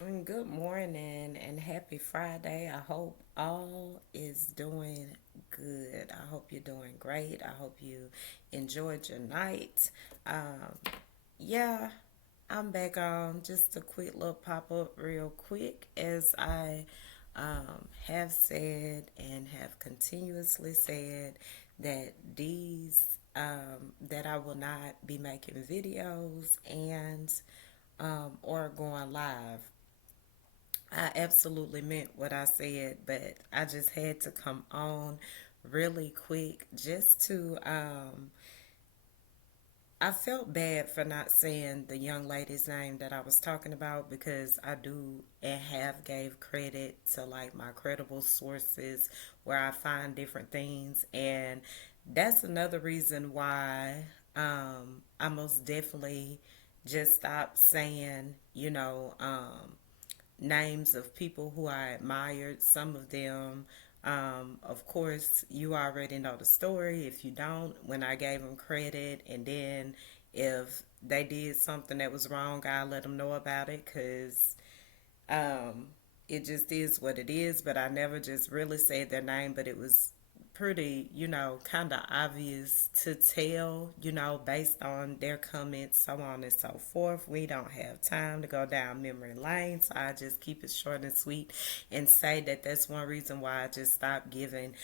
Good morning and happy Friday. I hope all is doing good. I hope you're doing great. I hope you enjoyed your night. Um, yeah, I'm back on just a quick little pop up, real quick, as I have said and have continuously said that that I will not be making videos and or going live. I absolutely meant what I said, but I just had to come on really quick just to I felt bad for not saying the young lady's name that I was talking about because I do and have gave credit to like my credible sources where I find different things, and that's another reason why I most definitely just stopped saying, names of people who I admired. Some of them, of course, you already know the story. If you don't, when I gave them credit, and then if they did something that was wrong, I let them know about it because it just is what it is. But I never just really said their name, but it was pretty, kind of obvious to tell, based on their comments, so on and so forth. We don't have time to go down memory lane, so I just keep it short and sweet and say that that's one reason why I just stopped giving,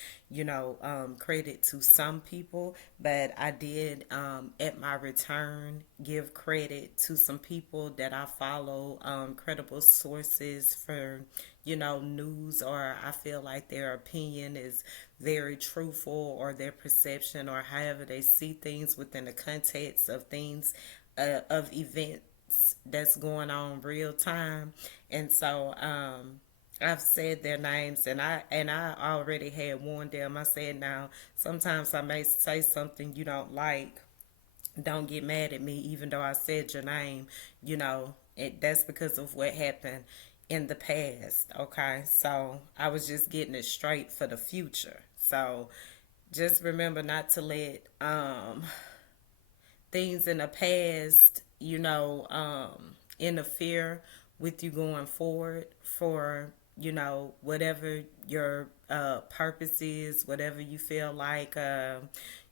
credit to some people. But I did, at my return, give credit to some people that I follow, credible sources for, news, or I feel like their opinion is very truthful, or their perception, or however they see things within the context of things, of events that's going on real time. And so I've said their names, and I already had warned them. I said, now sometimes I may say something you don't like. Don't get mad at me even though I said your name. That's because of what happened in the past. Okay, so I was just getting it straight for the future. So just remember not to let things in the past, interfere with you going forward for, whatever your purpose is, whatever you feel like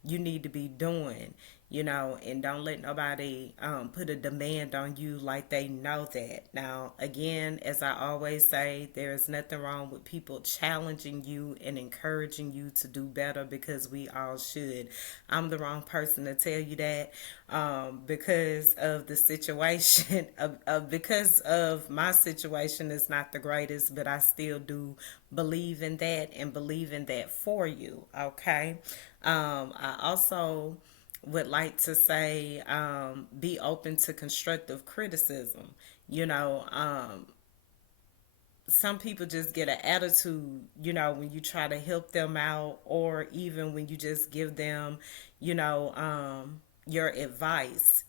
you need to be doing, and don't let nobody put a demand on you like they know that. Now, again, as I always say, there is nothing wrong with people challenging you and encouraging you to do better, because we all should. I'm the wrong person to tell you that, because of the situation, because of my situation is not the greatest, but I still do believe in that and believe in that for you, okay? I also would like to say, be open to constructive criticism. Some people just get an attitude, when you try to help them out, or even when you just give them, your advice.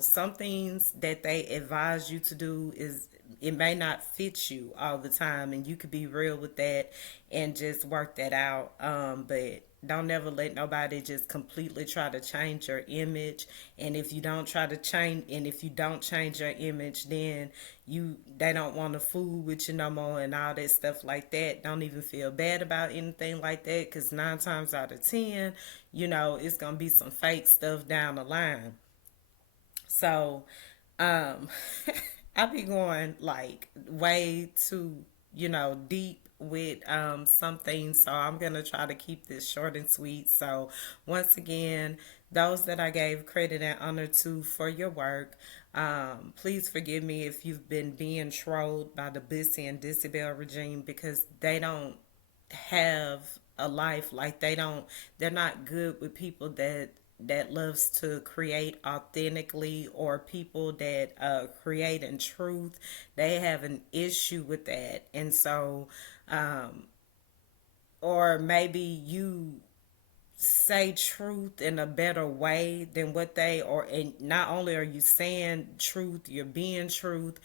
Some things that they advise you to do is, it may not fit you all the time, and you could be real with that and just work that out. But don't never let nobody just completely try to change your image. And if you don't try to change, and if you don't change your image, then they don't want to fool with you no more and all that stuff like that. Don't even feel bad about anything like that, because 9 times out of 10, it's gonna be some fake stuff down the line. So um I be going like way too, deep with some things. So I'm gonna try to keep this short and sweet. So once again, those that I gave credit and honor to for your work, please forgive me if you've been being trolled by the Bussy and Disabel regime, because they don't have a life. Like, they're not good with people that loves to create authentically, or people that create in truth. They have an issue with that. And so or maybe you say truth in a better way than what they, or and not only are you saying truth, you're being truth.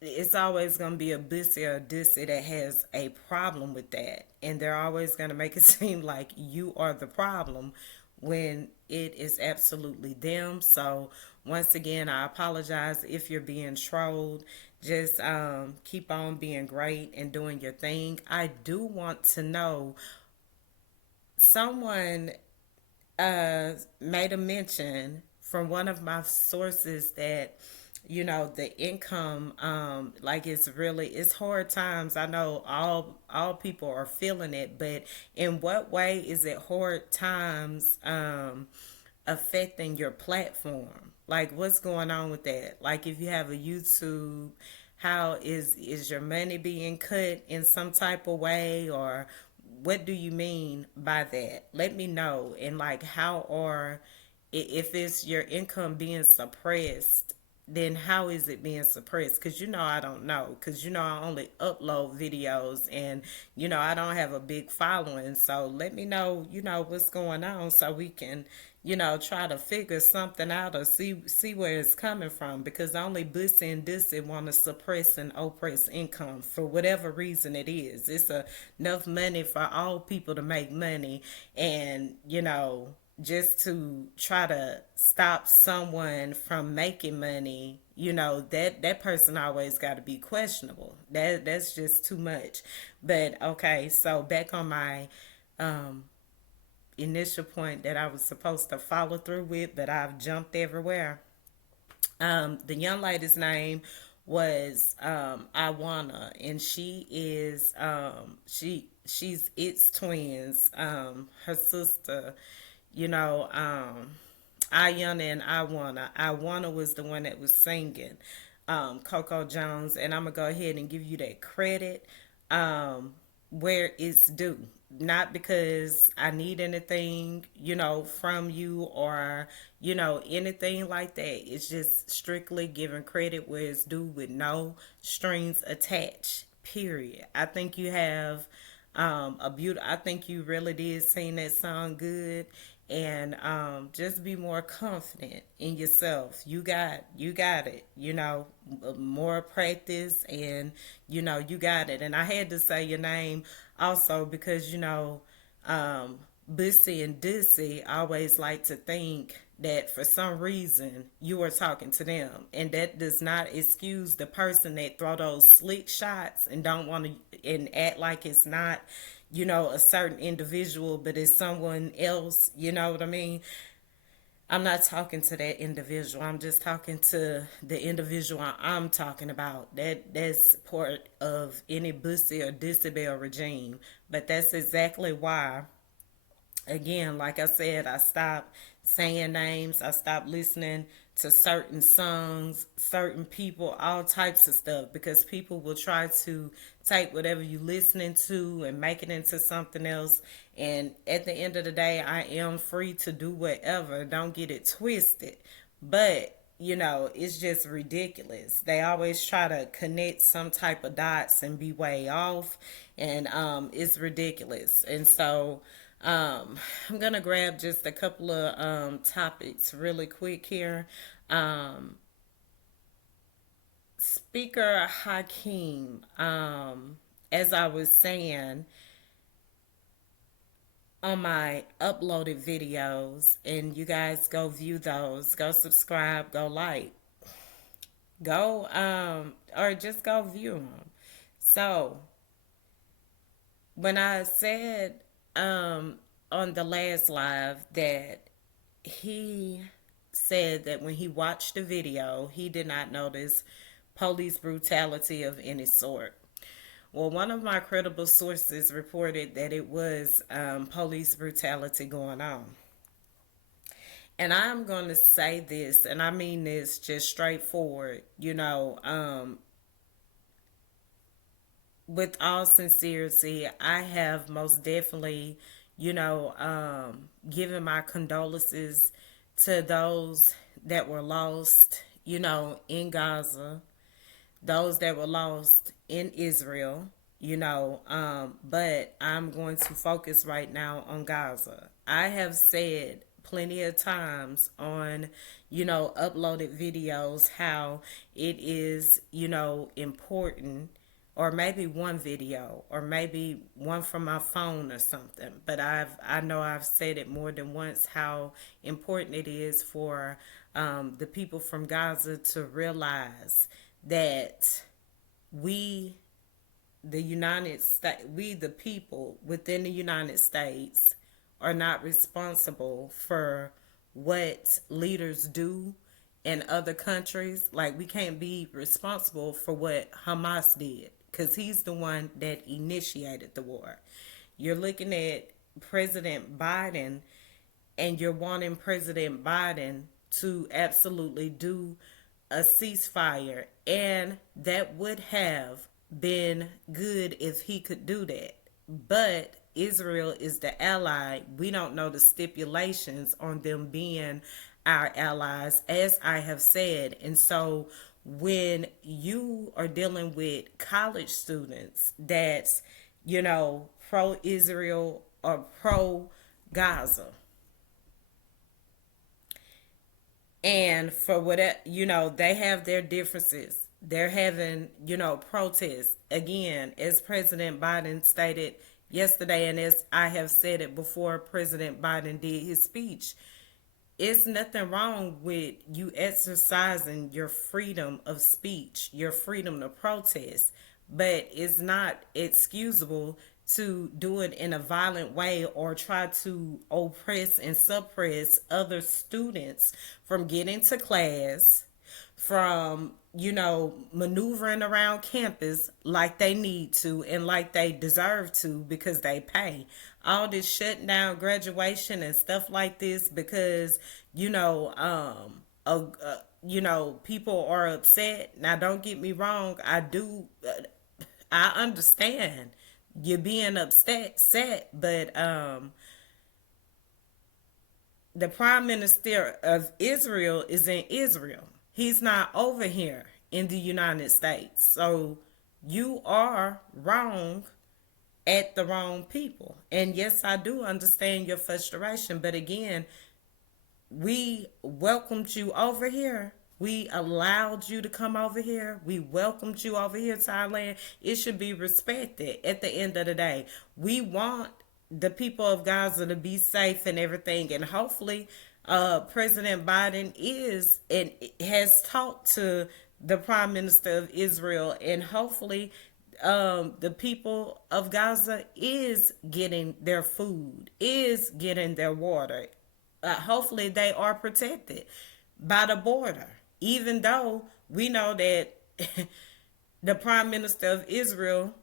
It's always going to be a bussy or a dissy that has a problem with that, and they're always going to make it seem like you are the problem when it is absolutely them. So once again, I apologize if you're being trolled. Just keep on being great and doing your thing. I do want to know, someone made a mention from one of my sources that, the income, like, it's hard times. I know all people are feeling it, but in what way is it hard times affecting your platform? Like, what's going on with that? Like, if you have a YouTube, how is your money being cut in some type of way, or what do you mean by that? Let me know. And like, how are, if it's your income being suppressed, then how is it being suppressed? Because I don't know. Because I only upload videos, and I don't have a big following. So let me know, what's going on, so we can, try to figure something out, or see where it's coming from. Because only Bussy and Dissy want to suppress and oppress income for whatever reason it is. It's enough money for all people to make money, and just to try to stop someone from making money, that person always got to be questionable. That's just too much. But okay, so back on my initial point that I was supposed to follow through with, but I've jumped everywhere. The young lady's name was Iwana, and she is she's its twins. Her sister, you know, Ayana and Iwana. Iwana was the one that was singing, Coco Jones, and I'm gonna go ahead and give you that credit where it's due. Not because I need anything, from you, or, anything like that. It's just strictly giving credit where it's due, with no strings attached. Period. I think you have I think you really did sing that song good, and just be more confident in yourself. You got it. More practice, and you got it. And I had to say your name also because Bussy and Dissy always like to think that for some reason you are talking to them, and that does not excuse the person that throw those slick shots and don't want to, and act like it's not a certain individual, but it's someone else. You know what I mean? I'm not talking to that individual. I'm just talking to the individual I'm talking about. That's part of any Bussy or Disabel regime. But that's exactly why, again, like I said, I stopped saying names. I stopped listening to certain songs, certain people, all types of stuff, because people will try to take whatever you listening to and make it into something else. And at the end of the day, I am free to do whatever. Don't get it twisted. But it's just ridiculous. They always try to connect some type of dots and be way off, and it's ridiculous. And so I'm gonna grab just a couple of topics really quick here. Um, Speaker Hakeem, as I was saying, on my uploaded videos, and you guys go view those, go subscribe, go like, go or just go view them. So when I said on the last live that he said that when he watched the video, he did not notice police brutality of any sort. Well, one of my credible sources reported that it was police brutality going on. And I'm going to say this, and I mean this just straightforward, with all sincerity. I have most definitely, given my condolences to those that were lost, in Gaza, those that were lost in Israel, but I'm going to focus right now on Gaza. I have said plenty of times on, uploaded videos, how it is, important, or maybe one video, or maybe one from my phone or something. But I know I've said it more than once, how important it is for the people from Gaza to realize that we, the United States, we, the people within the United States, are not responsible for what leaders do in other countries. Like, we can't be responsible for what Hamas did because he's the one that initiated the war. You're looking at President Biden, and you're wanting President Biden to absolutely do a ceasefire, and that would have been good if he could do that. But Israel is the ally. We don't know the stipulations on them being our allies, as I have said. And so when you are dealing with college students that's, pro Israel or pro Gaza, and for whatever, they have their differences. They're having, protests again, as President Biden stated yesterday, and as I have said it before President Biden did his speech. It's nothing wrong with you exercising your freedom of speech, your freedom to protest, but it's not excusable to do it in a violent way or try to oppress and suppress other students from getting to class, from, maneuvering around campus like they need to and like they deserve to because they pay. All this shutting down graduation and stuff like this because, people are upset. Now, don't get me wrong. I understand you being upset, but the prime minister of Israel is in Israel. He's not over here in the United States. So you are wrong at the wrong people. And yes, I do understand your frustration. But again, we welcomed you over here. We allowed you to come over here. We welcomed you over here to our land. It should be respected at the end of the day. We want the people of Gaza to be safe and everything. And hopefully, President Biden is and has talked to the Prime Minister of Israel, and hopefully the people of Gaza is getting their food, is getting their water. Hopefully they are protected by the border, even though we know that the Prime Minister of Israel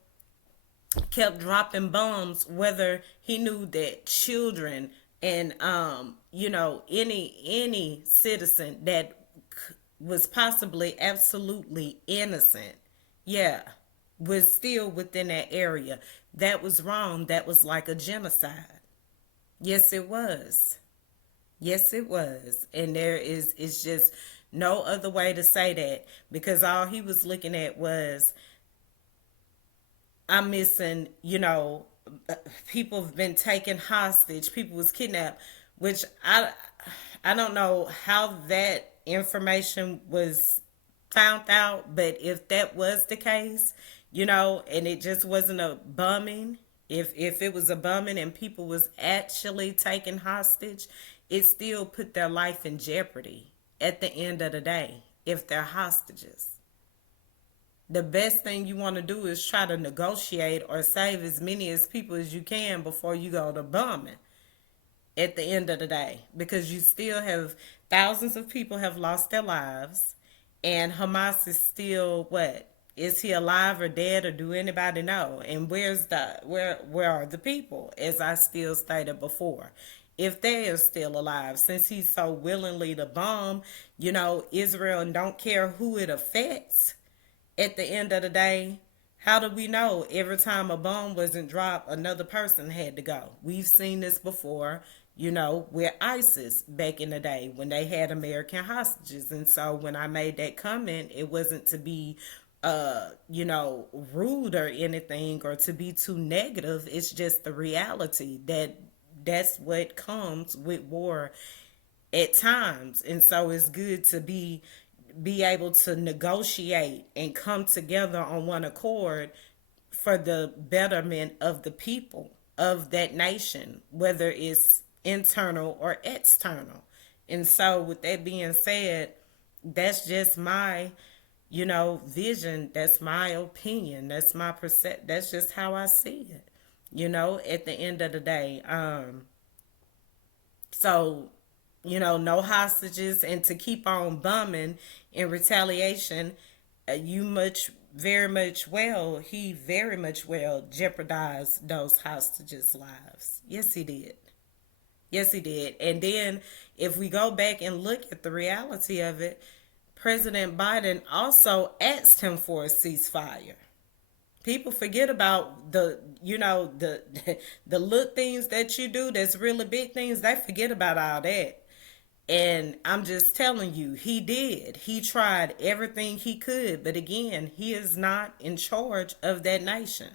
kept dropping bombs, whether he knew that children and any citizen that was possibly absolutely innocent, yeah, was still within that area. That was wrong. That was like a genocide. Yes, it was. Yes, it was. And it's just no other way to say that, because all he was looking at was, I'm missing, people have been taken hostage, people was kidnapped, which I don't know how that information was found out, but if that was the case, and it just wasn't a bombing, if it was a bombing and people was actually taken hostage, it still put their life in jeopardy at the end of the day if they're hostages. The best thing you want to do is try to negotiate or save as many as people as you can before you go to bombing at the end of the day, because you still have thousands of people have lost their lives, and Hamas is still what? Is he alive or dead, or do anybody know? And where are the people, as I still stated before? If they are still alive, since he's so willingly to bomb, Israel, and don't care who it affects, at the end of the day, how do we know every time a bomb wasn't dropped, another person had to go? We've seen this before, with ISIS back in the day when they had American hostages. And so when I made that comment, it wasn't to be, rude or anything, or to be too negative. It's just the reality that that's what comes with war at times. And so it's good to be able to negotiate and come together on one accord for the betterment of the people of that nation, whether it's internal or external. And so with that being said, that's just my vision. That's my opinion. That's my percent. That's just how I see it. At the end of the day. So, no hostages, and to keep on bumming in retaliation, he very much well jeopardized those hostages' lives. Yes, he did. Yes, he did. And then if we go back and look at the reality of it, President Biden also asked him for a ceasefire. People forget about the the little things that you do that's really big things. They forget about all that. And I'm just telling you, he did. He tried everything he could, but again, he is not in charge of that nation.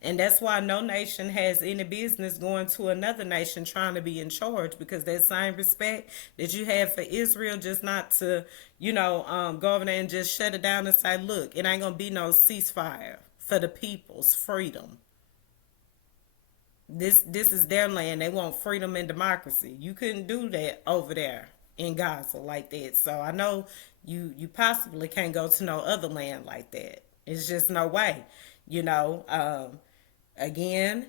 And that's why no nation has any business going to another nation trying to be in charge, because that same respect that you have for Israel, just not to, go over there and just shut it down and say, look, it ain't going to be no ceasefire for the people's freedom. This is their land. They want freedom and democracy. You couldn't do that over there in Gaza like that. So I know you possibly can't go to no other land like that. It's just no way. Again,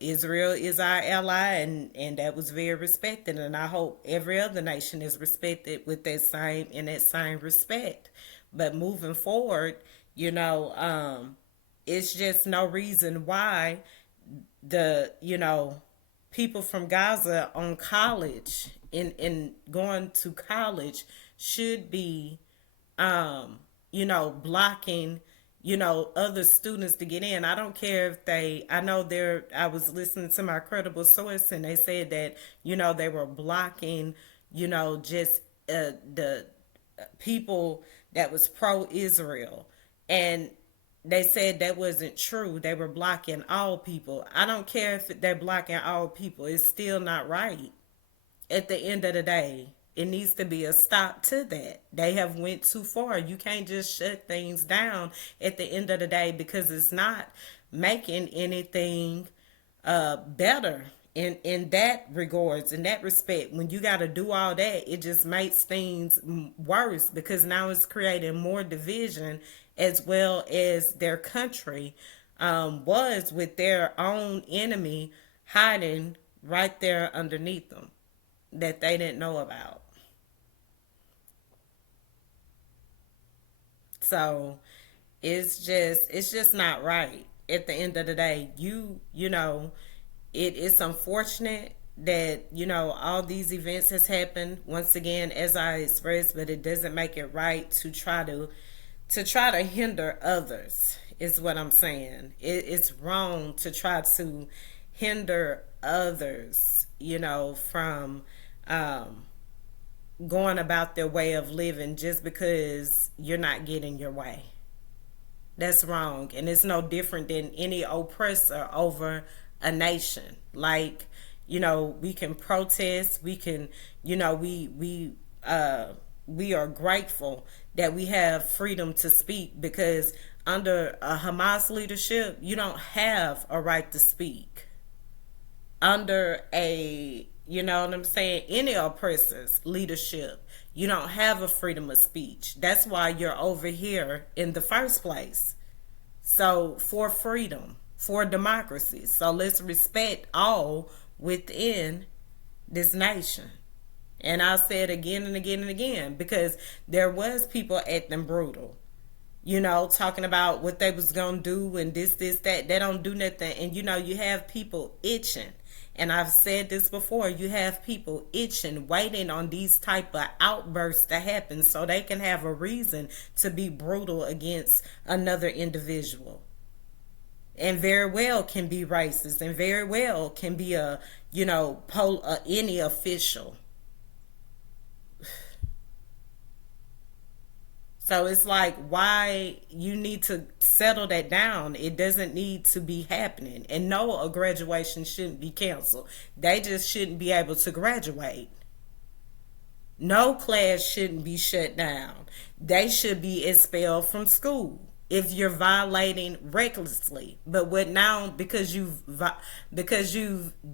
Israel is our ally, and that was very respected, and I hope every other nation is respected with that same respect. But moving forward, it's just no reason why the people from Gaza on college in going to college should be blocking other students to get in. I don't care if I was listening to my credible source, and they said that they were blocking just the people that was pro-Israel, and they said that wasn't true. They were blocking all people. I don't care if they're blocking all people. It's still not right. At the end of the day, it needs to be a stop to that. They have went too far. You can't just shut things down at the end of the day, because it's not making anything better in that regards, in that respect. When you got to do all that, it just makes things worse, because now it's creating more division, as well as their country was with their own enemy hiding right there underneath them that they didn't know about. So it's just not right. At the end of the day, it's unfortunate that all these events has happened once again, as I expressed, but it doesn't make it right to try to hinder others, is what I'm saying. It's wrong to try to hinder others, from going about their way of living just because you're not getting your way. That's wrong. And it's no different than any oppressor over a nation. Like, we can protest, we can, we are grateful that we have freedom to speak, because under a Hamas leadership, you don't have a right to speak. Under any oppressor's leadership, you don't have a freedom of speech. That's why you're over here in the first place. So, for freedom, for democracy. So let's respect all within this nation. And I'll say it again and again and again, because there was people acting brutal, talking about what they was going to do and this, that. They don't do nothing. And, you have people itching. And I've said this before, you have people itching, waiting on these type of outbursts to happen so they can have a reason to be brutal against another individual. And very well can be racist, and very well can be any official. So it's like, why you need to settle that down. It doesn't need to be happening. And no, a graduation shouldn't be canceled. They just shouldn't be able to graduate. No class shouldn't be shut down. They should be expelled from school if you're violating recklessly. But what now, because you've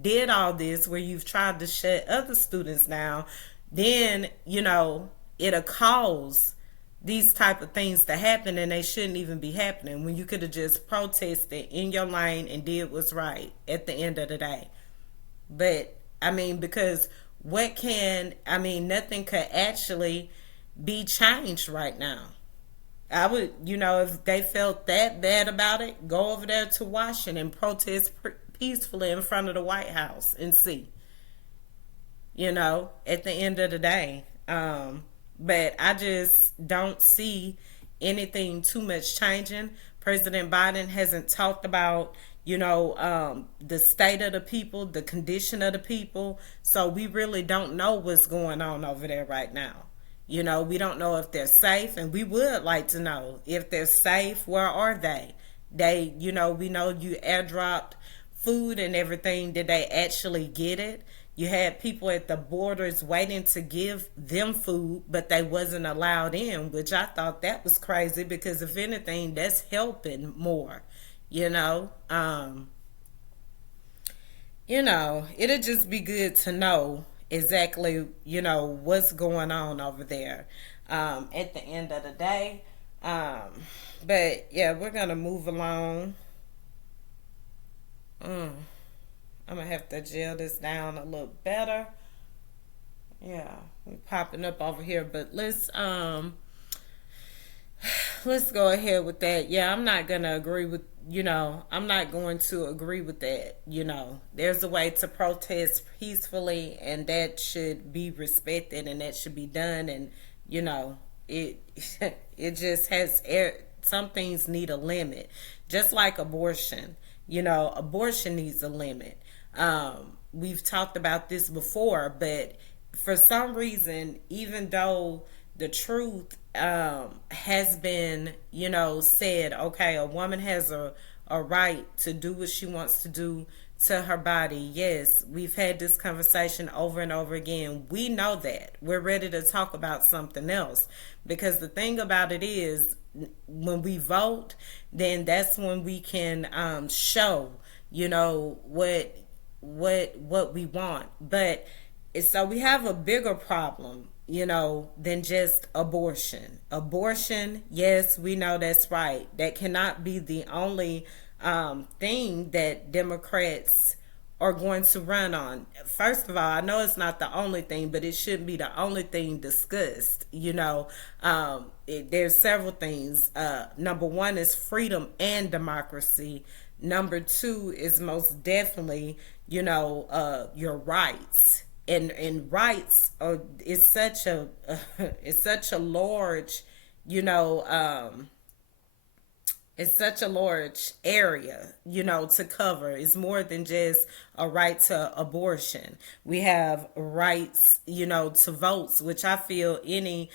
did all this where you've tried to shut other students down, then it'll cause these type of things to happen, and they shouldn't even be happening when you could have just protested in your lane and did what's right at the end of the day. But I mean, because nothing could actually be changed right now. I would, if they felt that bad about it, go over there to Washington, protest peacefully in front of the White House and see, at the end of the day. But I just don't see anything too much changing. President Biden hasn't talked about, the state of the people, the condition of the people. So we really don't know what's going on over there right now. We don't know if they're safe, and we would like to know if they're safe. Where are they? We know you airdropped food and everything. Did they actually get it? You had people at the borders waiting to give them food, but they wasn't allowed in, which I thought that was crazy because if anything, that's helping more. You know, um, it'd just be good to know exactly, what's going on over there. At the end of the day. Um, but yeah, we're gonna move along. Mm, I'm gonna have to gel this down a little better. Yeah, we popping up over here, but let's go ahead with that. Yeah, I'm not gonna agree with I'm not going to agree with that. There's a way to protest peacefully, and that should be respected, and that should be done. And you know, it it just some things need a limit, just like abortion. Abortion needs a limit. We've talked about this before, but for some reason, even though the truth has been, said, okay, a woman has a right to do what she wants to do to her body. Yes, we've had this conversation over and over again. We know that. We're ready to talk about something else because the thing about it is, when we vote, then that's when we can show, what we want. But so we have a bigger problem, than just abortion. Abortion, yes, we know that's right. That cannot be the only thing that Democrats are going to run on. First of all, I know it's not the only thing, but it shouldn't be the only thing discussed. There's several things. Number one is freedom and democracy. Number two is most definitely, your rights. And rights are is such a it's such a large, you know, um, it's such a large area, to cover. It's more than just a right to abortion. We have rights, to votes, which I feel any,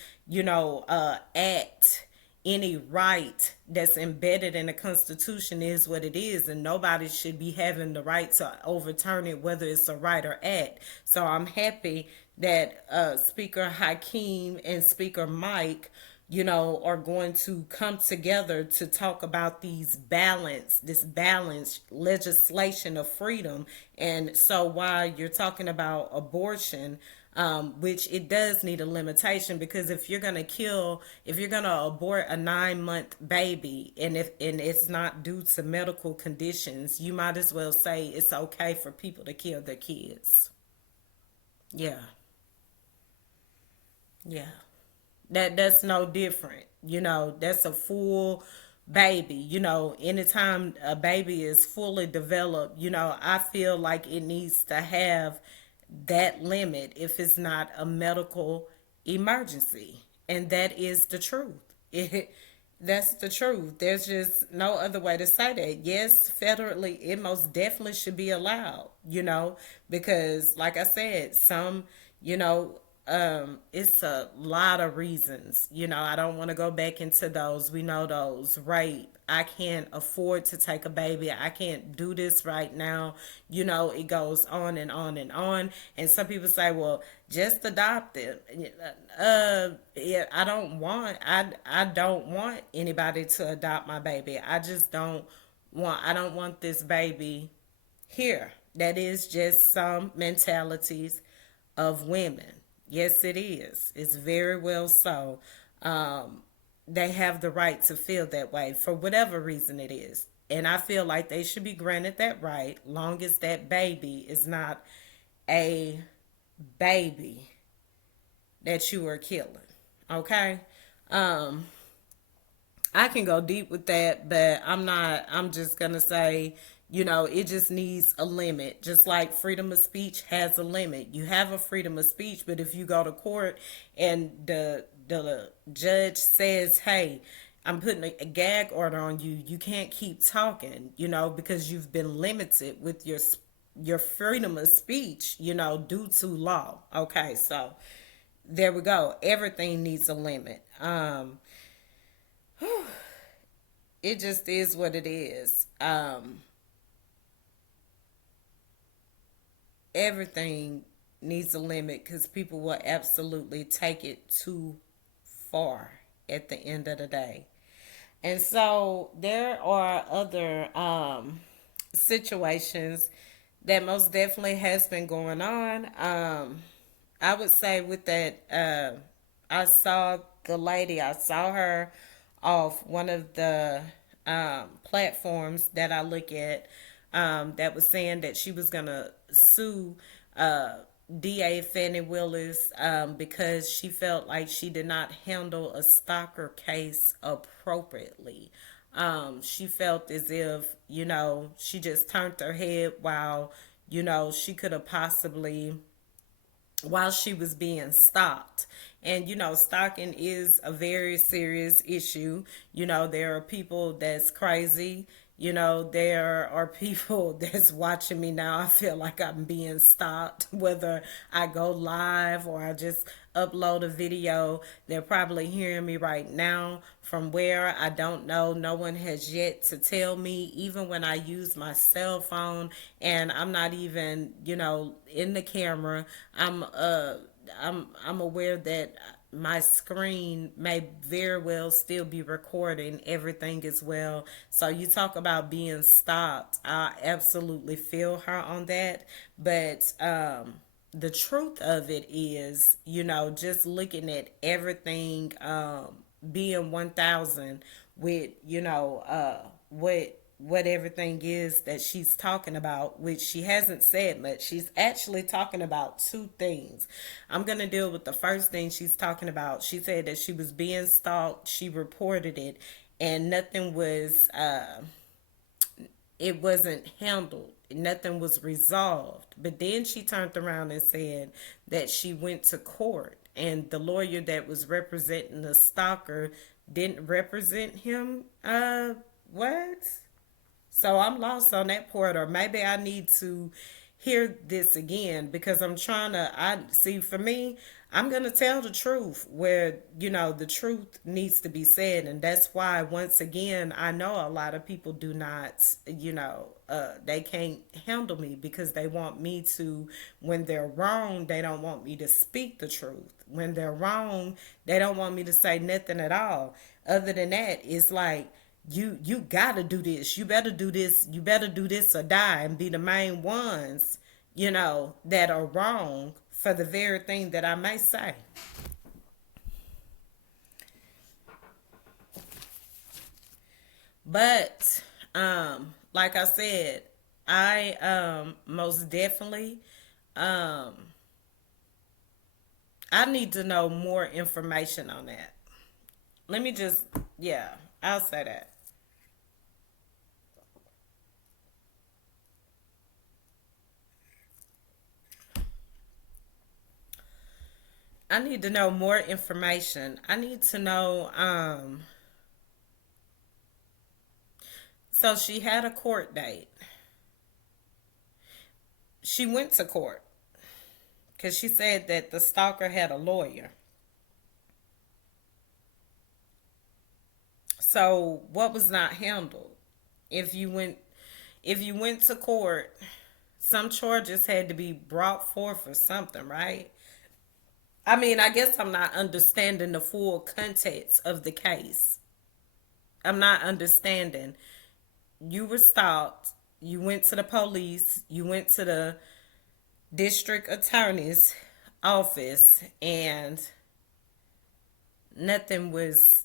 act, any right that's embedded in the Constitution is what it is, and nobody should be having the right to overturn it, whether it's a right or act. So I'm happy that Speaker Hakeem and Speaker Mike, are going to come together to talk about this balanced legislation of freedom. And so while you're talking about abortion, which it does need a limitation, because if you're gonna abort a 9-month baby, and it's not due to medical conditions, you might as well say it's okay for people to kill their kids. Yeah, yeah. That's no different. That's a full baby. Anytime a baby is fully developed, I feel like it needs to have that limit if it's not a medical emergency. And that is the truth. It, that's the truth. There's just no other way to say that. Yes, federally, it most definitely should be allowed, because, like I said, you know, it's a lot of reasons. I don't want to go back into those. We know those. Rape. I can't afford to take a baby. I can't do this right now. It goes on and on and on. And some people say, well, just adopt it. Yeah, I don't want anybody to adopt my baby. I don't want this baby here. That is just some mentalities of women. Yes, it is. It's very well so. they have the right to feel that way for whatever reason it is. And I feel like they should be granted that right, long as that baby is not a baby that you are killing. Okay? Um, I can go deep with that, but I'm not. I'm just going to say, it just needs a limit. Just like freedom of speech has a limit. You have a freedom of speech, but if you go to court and the judge says, "Hey, I'm putting a gag order on you. You can't keep talking," because you've been limited with your freedom of speech, due to law. Okay, so there we go. Everything needs a limit. It just is what it is. Everything needs a limit because people will absolutely take it too far at the end of the day. And so there are other situations that most definitely has been going on. I would say with that, I saw the lady, I saw her off one of the platforms that I look at, that was saying that she was going to sue uh, DA Fannie Willis, because she felt like she did not handle a stalker case appropriately. She felt as if, she just turned her head while, she could have possibly, while she was being stalked. And stalking is a very serious issue. There are people that's crazy. There are people that's watching me now. I feel like I'm being stalked, whether I go live or I just upload a video. They're probably hearing me right now from where I don't know. No one has yet to tell me, even when I use my cell phone and I'm not even, in the camera. I'm aware that my screen may very well still be recording everything as well. So you talk about being stopped. I absolutely feel her on that. But the truth of it is, just looking at everything, being 1,000 with, what everything is that she's talking about, which she hasn't said much. She's actually talking about two things. I'm going to deal with the first thing she's talking about. She said that she was being stalked, she reported it, and nothing was, it wasn't handled. Nothing was resolved. But then she turned around and said that she went to court and the lawyer that was representing the stalker didn't represent him. What? So I'm lost on that part, or maybe I need to hear this again because I'm trying to. I see for me, I'm gonna tell the truth where the truth needs to be said, and that's why once again I know a lot of people do not, they can't handle me because they want me to. When they're wrong, they don't want me to speak the truth. When they're wrong, they don't want me to say nothing at all. Other than that, it's like you gotta do this, you better do this, you better do this or die, and be the main ones that are wrong for the very thing that I may say. But like I said, I most definitely, um I need to know more information on that. Let me just, yeah, I'll say that. I need to know more information. I need to know. So she had a court date. She went to court because she said that the stalker had a lawyer. So what was not handled? If you went, if you went to court, some charges had to be brought forth or something, right? I mean, I guess I'm not understanding the full context of the case. I'm not understanding. You were stopped. You went to the police. You went to the district attorney's office, and nothing was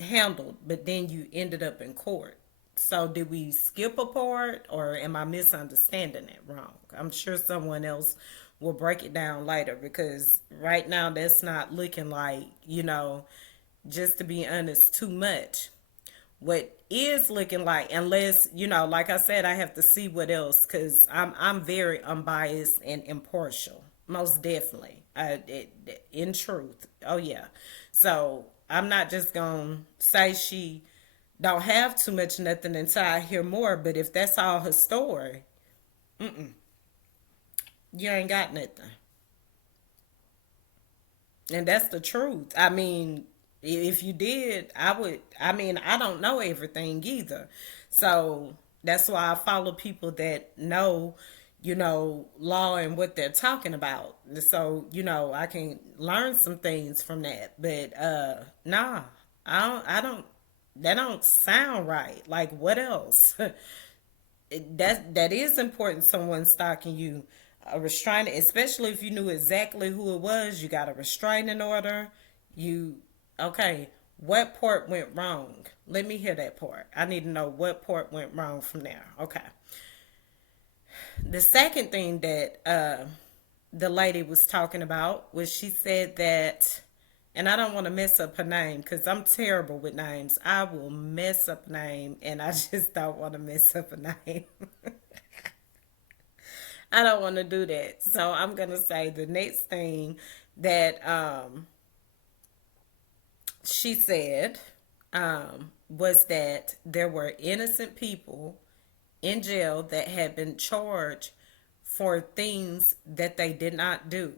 handled, but then you ended up in court. So did we skip a part, or am I misunderstanding it wrong? I'm sure someone else will break it down later, because right now that's not looking like, just to be honest, too much. What is looking like, unless, like I said, I have to see what else, because I'm very unbiased and impartial, most definitely. In truth, oh yeah. So I'm not just gonna say she don't have too much nothing until I hear more. But if that's all her story, you ain't got nothing. And that's the truth. I mean, if you did, I would. I mean, I don't know everything either. So that's why I follow people that know, law and what they're talking about. So, I can learn some things from that. But nah, I don't that don't sound right. Like, what else? That is important. Someone stalking you, a restraining, especially if you knew exactly who it was. You got a restraining order. You okay? What part went wrong? Let me hear that part. I need to know what part went wrong from there. Okay. The second thing that the lady was talking about was, she said that, and I don't want to mess up her name because I'm terrible with names. I will mess up a name, and I just don't want to mess up a name. I don't want to do that. So I'm going to say the next thing that she said was that there were innocent people in jail that had been charged for things that they did not do.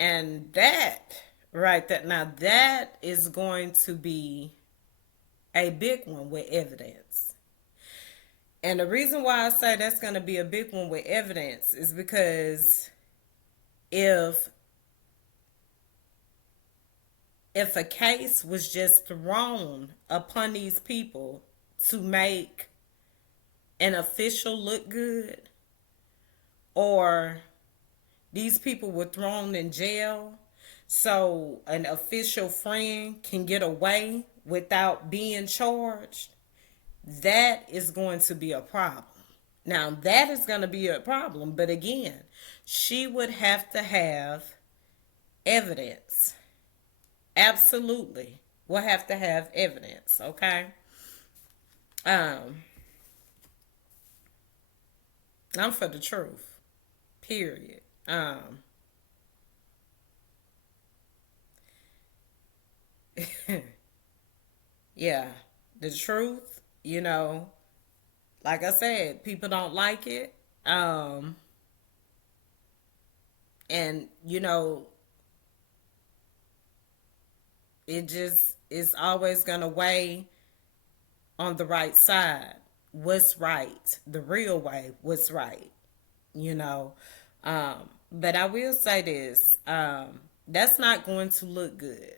And that, right, that now that is going to be a big one with evidence. And the reason why I say that's going to be a big one with evidence is because if if a case was just thrown upon these people to make an official look good, or these people were thrown in jail so an official friend can get away without being charged, that is going to be a problem. Now, that is going to be a problem, but again, she would have to have evidence. Absolutely. We'll have to have evidence, okay? Um, I'm for the truth. Period. Yeah, the truth, like I said, people don't like it. Um, and it just is always gonna weigh on the right side. What's right? The real way, what's right, you know. But I will say this, that's not going to look good.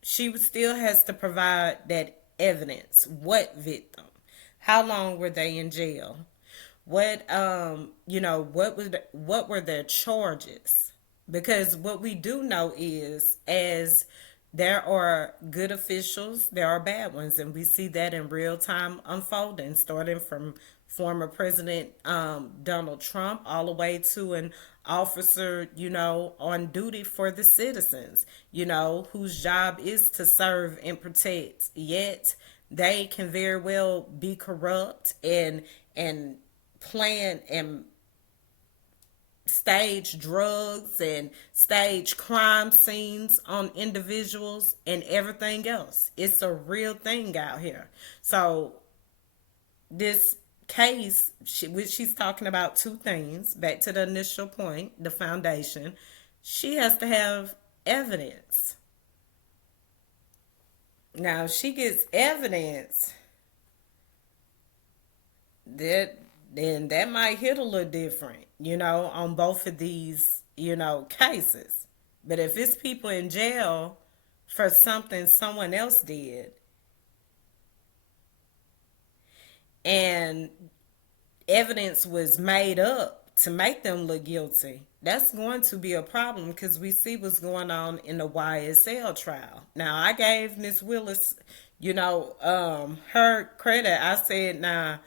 She still has to provide that evidence. What victim? How long were they in jail? What were their charges? Because what we do know is, as there are good officials, there are bad ones, and we see that in real time unfolding, starting from former President Donald Trump all the way to an officer, on duty for the citizens, whose job is to serve and protect. Yet they can very well be corrupt and plan and stage drugs and stage crime scenes on individuals and everything else. It's a real thing out here. So this case, which she's talking about two things, back to the initial point, the foundation, she has to have evidence. Now, if she gets evidence, that then that might hit a little different, on both of these, cases. But if it's people in jail for something someone else did, and evidence was made up to make them look guilty. That's going to be a problem because we see what's going on in the YSL trial. Now, I gave Miss Willis, her credit. I said, now,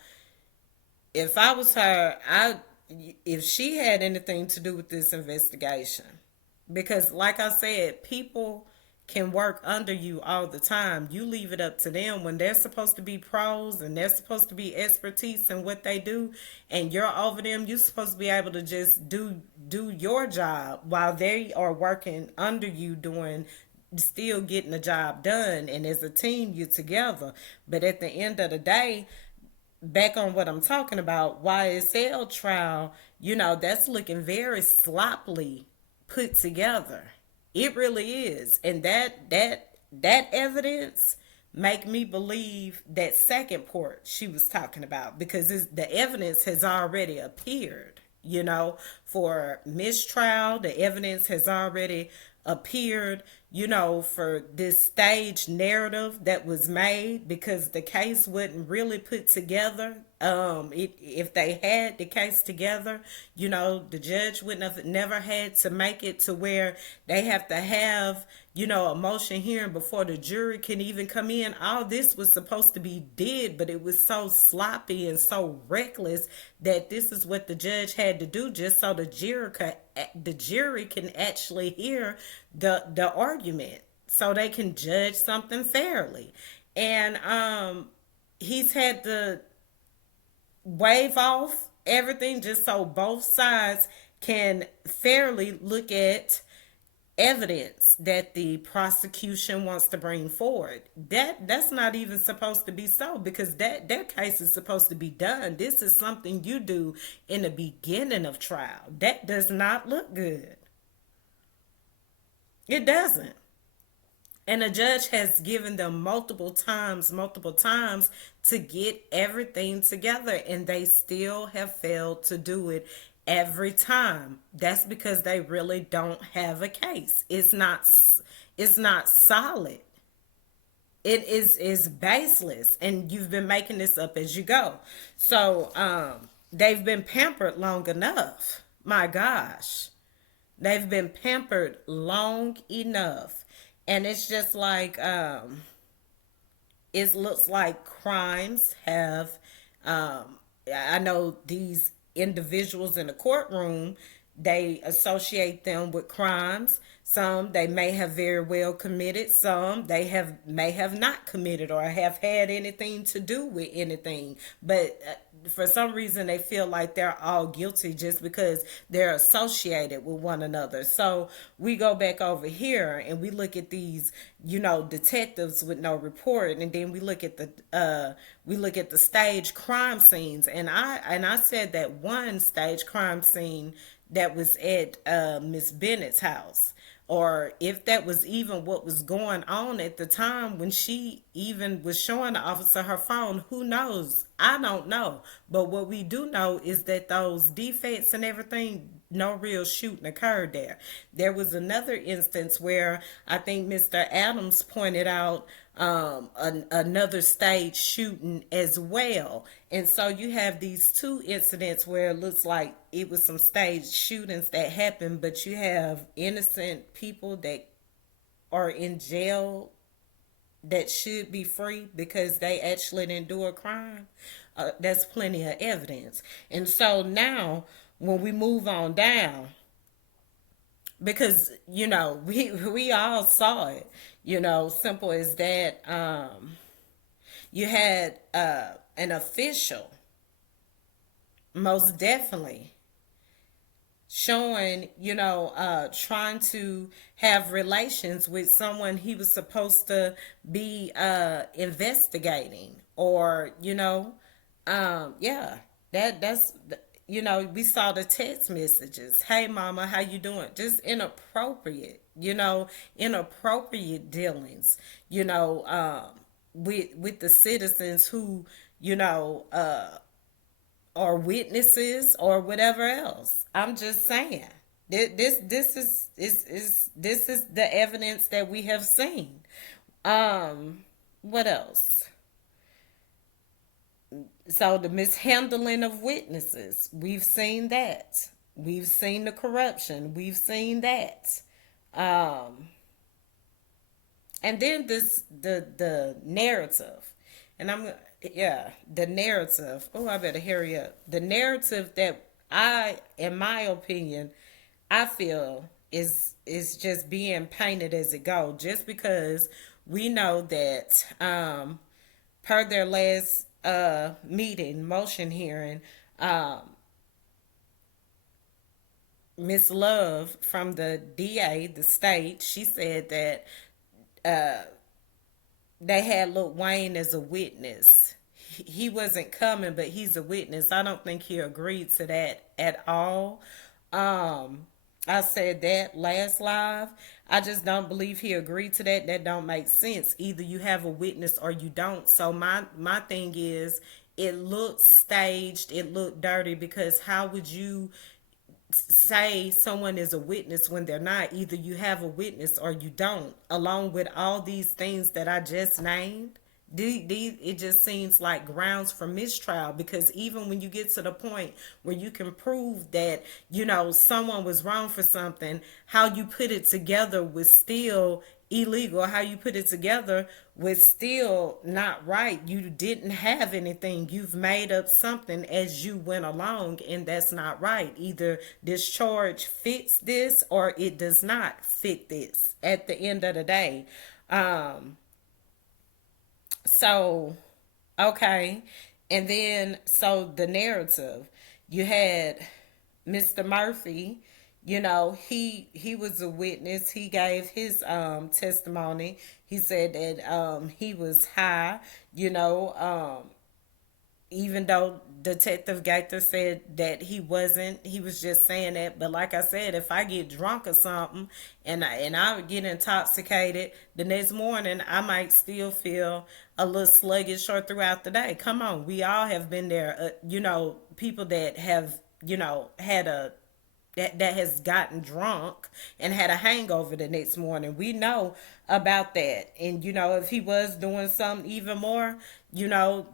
if I was her, if she had anything to do with this investigation, because like I said, people can work under you all the time. You leave it up to them when they're supposed to be pros and they're supposed to be expertise in what they do, and you're over them. You're supposed to be able to just do your job while they are working under you, doing, still getting the job done, and as a team you're together. But at the end of the day, back on what I'm talking about, YSL trial, that's looking very sloppily put together. It really is. And that evidence make me believe that second part she was talking about, because the evidence has already appeared, for mistrial. The evidence has already appeared, for this staged narrative that was made, because the case wasn't really put together. If they had the case together, the judge wouldn't have never had to make it to where they have to have, a motion hearing before the jury can even come in. All this was supposed to be did, but it was so sloppy and so reckless that this is what the judge had to do, just so the jury can actually hear the argument, so they can judge something fairly. And he's had to wave off everything just so both sides can fairly look at evidence that the prosecution wants to bring forward. That's not even supposed to be so, because their case is supposed to be done. This is something you do in the beginning of trial. That does not look good. It doesn't. And the judge has given them multiple times to get everything together, and they still have failed to do it every time. That's because they really don't have a case. It's not solid. It is baseless, and you've been making this up as you go. So they've been pampered long enough. My gosh. They've been pampered long enough. And it's just like, it looks like crimes have, I know these individuals in the courtroom, they associate them with crimes. Some they may have very well committed. Some they may have not committed or have had anything to do with anything. But for some reason they feel like they're all guilty just because they're associated with one another. So we go back over here and we look at these, detectives with no report, and then we look at the stage crime scenes. And I said that one stage crime scene that was at Miss Bennett's house, or if that was even what was going on at the time when she even was showing the officer her phone, who knows? I don't know. But what we do know is that those defects and everything, no real shooting occurred there. There was another instance where I think Mr. Adams pointed out another stage shooting as well. And so you have these two incidents where it looks like it was some stage shootings that happened, but you have innocent people that are in jail that should be free because they actually didn't do a crime. That's plenty of evidence. And so now when we move on down, because we all saw it, simple as that. You had an official, most definitely, showing, trying to have relations with someone he was supposed to be investigating, or that's we saw the text messages. Hey mama, how you doing? Just inappropriate, inappropriate dealings, with the citizens who, are witnesses or whatever else. I'm just saying. This is the evidence that we have seen. What else? So the mishandling of witnesses, we've seen that. We've seen the corruption. We've seen that. Um, and then the narrative, and I'm yeah, the narrative. Oh, I better hurry up. The narrative that in my opinion, I feel is just being painted as it go. Just because we know that per their last meeting motion hearing, um, Miss Love from the DA, the state, she said that they had Lil Wayne as a witness. He wasn't coming, but he's a witness. I don't think he agreed to that at all. Um, I said that last live. I just don't believe he agreed to that. That don't make sense. Either you have a witness or you don't. So my thing is, it looked staged. It looked dirty because how would you say someone is a witness when they're not? Either you have a witness or you don't, along with all these things that I just named. It just seems like grounds for mistrial, because even when you get to the point where you can prove that someone was wrong for something, how you put it together was still illegal. How you put it together was still not right. You didn't have anything. You've made up something as you went along, and that's not right. Either this charge fits this or it does not fit this at the end of the day. Um, so, okay. And then, so the narrative, you had Mr. Murphy, he was a witness. He gave his testimony. He said that he was high, you know, even though Detective Gaither said that he wasn't. He was just saying that. But like I said, if I get drunk or something and I get intoxicated, the next morning I might still feel a little sluggish or throughout the day. Come on, we all have been there. People that have had a that has gotten drunk and had a hangover the next morning. We know about that. And if he was doing something even more,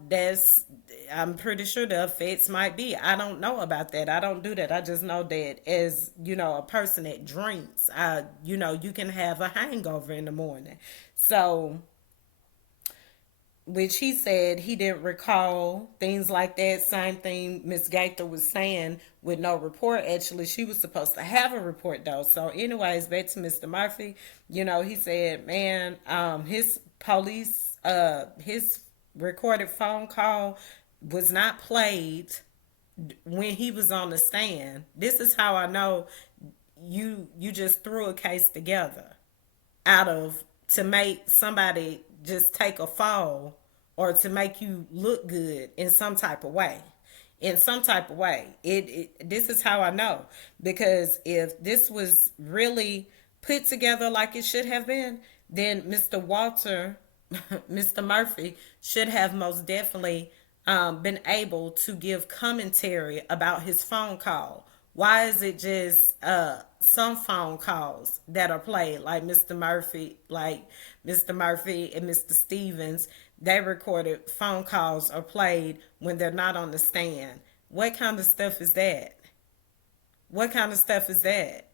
that's I'm pretty sure the effects might be. I don't know about that. I don't do that. I just know that as, a person that drinks, you can have a hangover in the morning. So, which he said he didn't recall things like that. Same thing Miss Gaither was saying with no report. Actually, she was supposed to have a report though. So, anyways, back to Mr. Murphy. He said, man, his recorded phone call was not played when he was on the stand. This is how I know you just threw a case together out of to make somebody just take a fall or to make you look good in some type of way. In some type of way. This is how I know. Because if this was really put together like it should have been, then Mr. Walter, Mr. Murphy, should have most definitely been able to give commentary about his phone call. Why is it just some phone calls that are played like Mr. Murphy and Mr. Stevens? They recorded phone calls are played when they're not on the stand. What kind of stuff is that? What kind of stuff is that?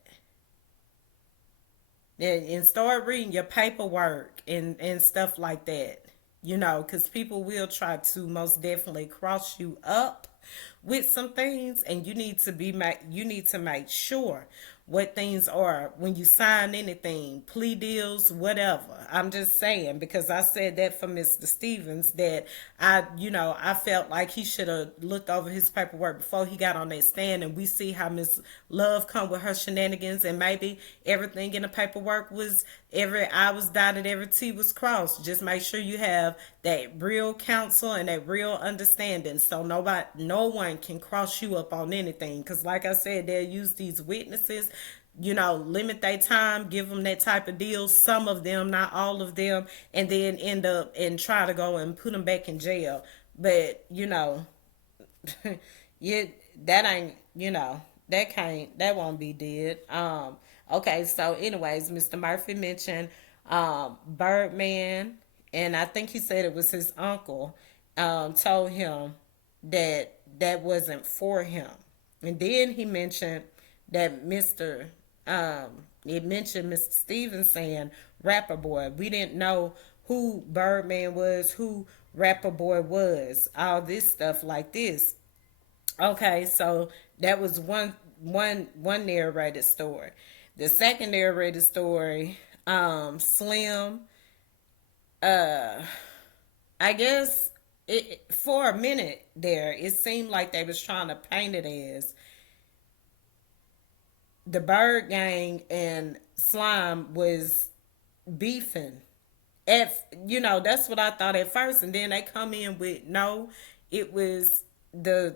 And start reading your paperwork and stuff like that. Because people will try to most definitely cross you up with some things, and you need to make sure what things are when you sign anything, plea deals, whatever. I'm just saying, because I said that for Mr. Stevens, that I felt like he should have looked over his paperwork before he got on that stand, and we see how Miss Love come with her shenanigans, and maybe everything in the paperwork was, every I was dotted, every T was crossed. Just make sure you have that real counsel and that real understanding, so no one can cross you up on anything. Because like I said, they'll use these witnesses, limit their time, give them that type of deal. Some of them, not all of them, and then end up and try to go and put them back in jail. But yeah, that ain't, that won't be did. Okay, so anyways, Mr. Murphy mentioned Birdman, and I think he said it was his uncle. told him that that wasn't for him. And then he mentioned that it mentioned Mr. Stevens saying Rapper Boy. We didn't know who Birdman was, who Rapper Boy was, all this stuff like this. Okay, so that was one narrated story. The second narrated story, Slim, I guess for a minute there, it seemed like they was trying to paint it as the Bird Gang and Slime was beefing. At that's what I thought at first, and then they come in with no, it was the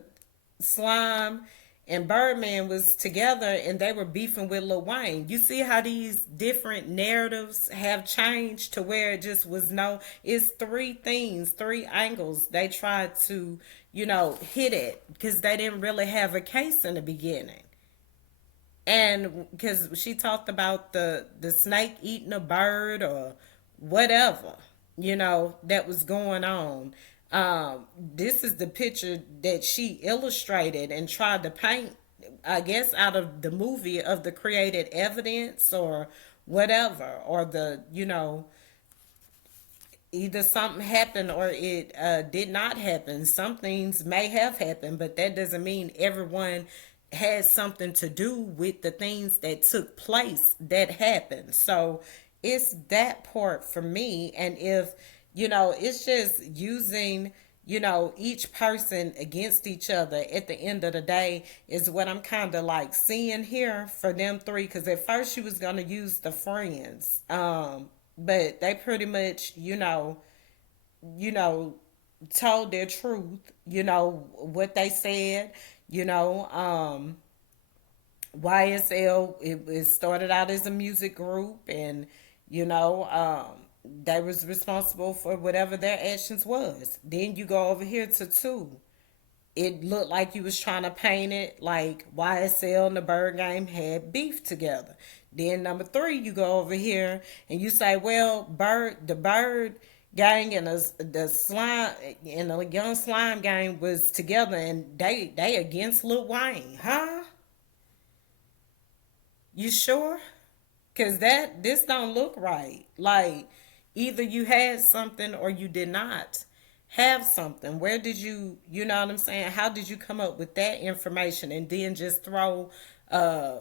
Slime and Birdman was together and they were beefing with Lil Wayne. You see how these different narratives have changed to where it just was no, it's three things, three angles they tried to, hit it because they didn't really have a case in the beginning. And because she talked about the snake eating a bird or whatever, that was going on. This is the picture that she illustrated and tried to paint, I guess, out of the movie of the created evidence or whatever, or either something happened or it did not happen. Some things may have happened, but that doesn't mean everyone has something to do with the things that took place that happened. So it's that part for me. And if, it's just using, each person against each other at the end of the day is what I'm kind of like seeing here for them three. Because at first she was going to use the friends. But they pretty much, you know, told their truth, what they said, you know, YSL, it started out as a music group and, they was responsible for whatever their actions was. Then you go over here to two. It looked like you was trying to paint it like YSL and the Bird Game had beef together. Then number three, you go over here and you say, well, the Bird Gang and the slime and the Young Slime Gang was together and they against Lil Wayne, huh? You sure? Cause this don't look right. Like either you had something or you did not have something. Where did you know what I'm saying? How did you come up with that information and then just throw uh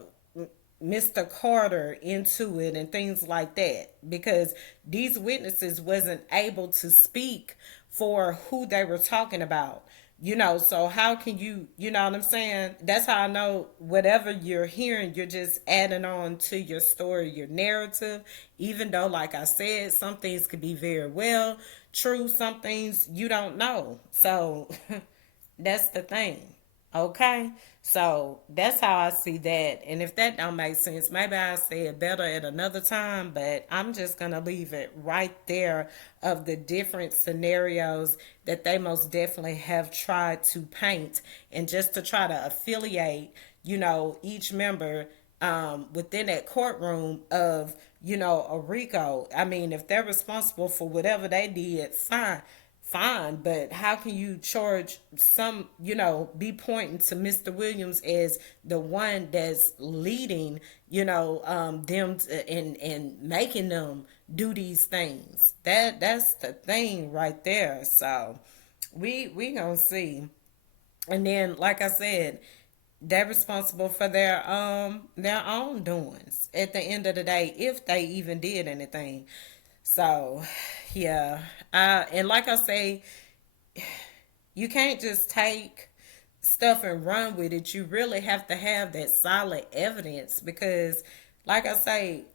Mr. Carter into it and things like that? Because these witnesses wasn't able to speak for who they were talking about. So how can you know what I'm saying? That's how I know whatever you're hearing, you're just adding on to your story, your narrative. Even though, like I said, some things could be very well true, some things you don't know. So that's the thing. Okay? So that's how I see that. And if that don't make sense, maybe I'll say it better at another time, but I'm just gonna leave it right there of the different scenarios that they most definitely have tried to paint and just to try to affiliate, each member within that courtroom of, a RICO. I mean, if they're responsible for whatever they did, fine, but how can you charge some, be pointing to Mr. Williams as the one that's leading, them and making them do these things? That's the thing right there. So we gonna see. And then, like I said, they're responsible for their own doings at the end of the day, if they even did anything. So, yeah. And like I say, you can't just take stuff and run with it. You really have to have that solid evidence because, like I say,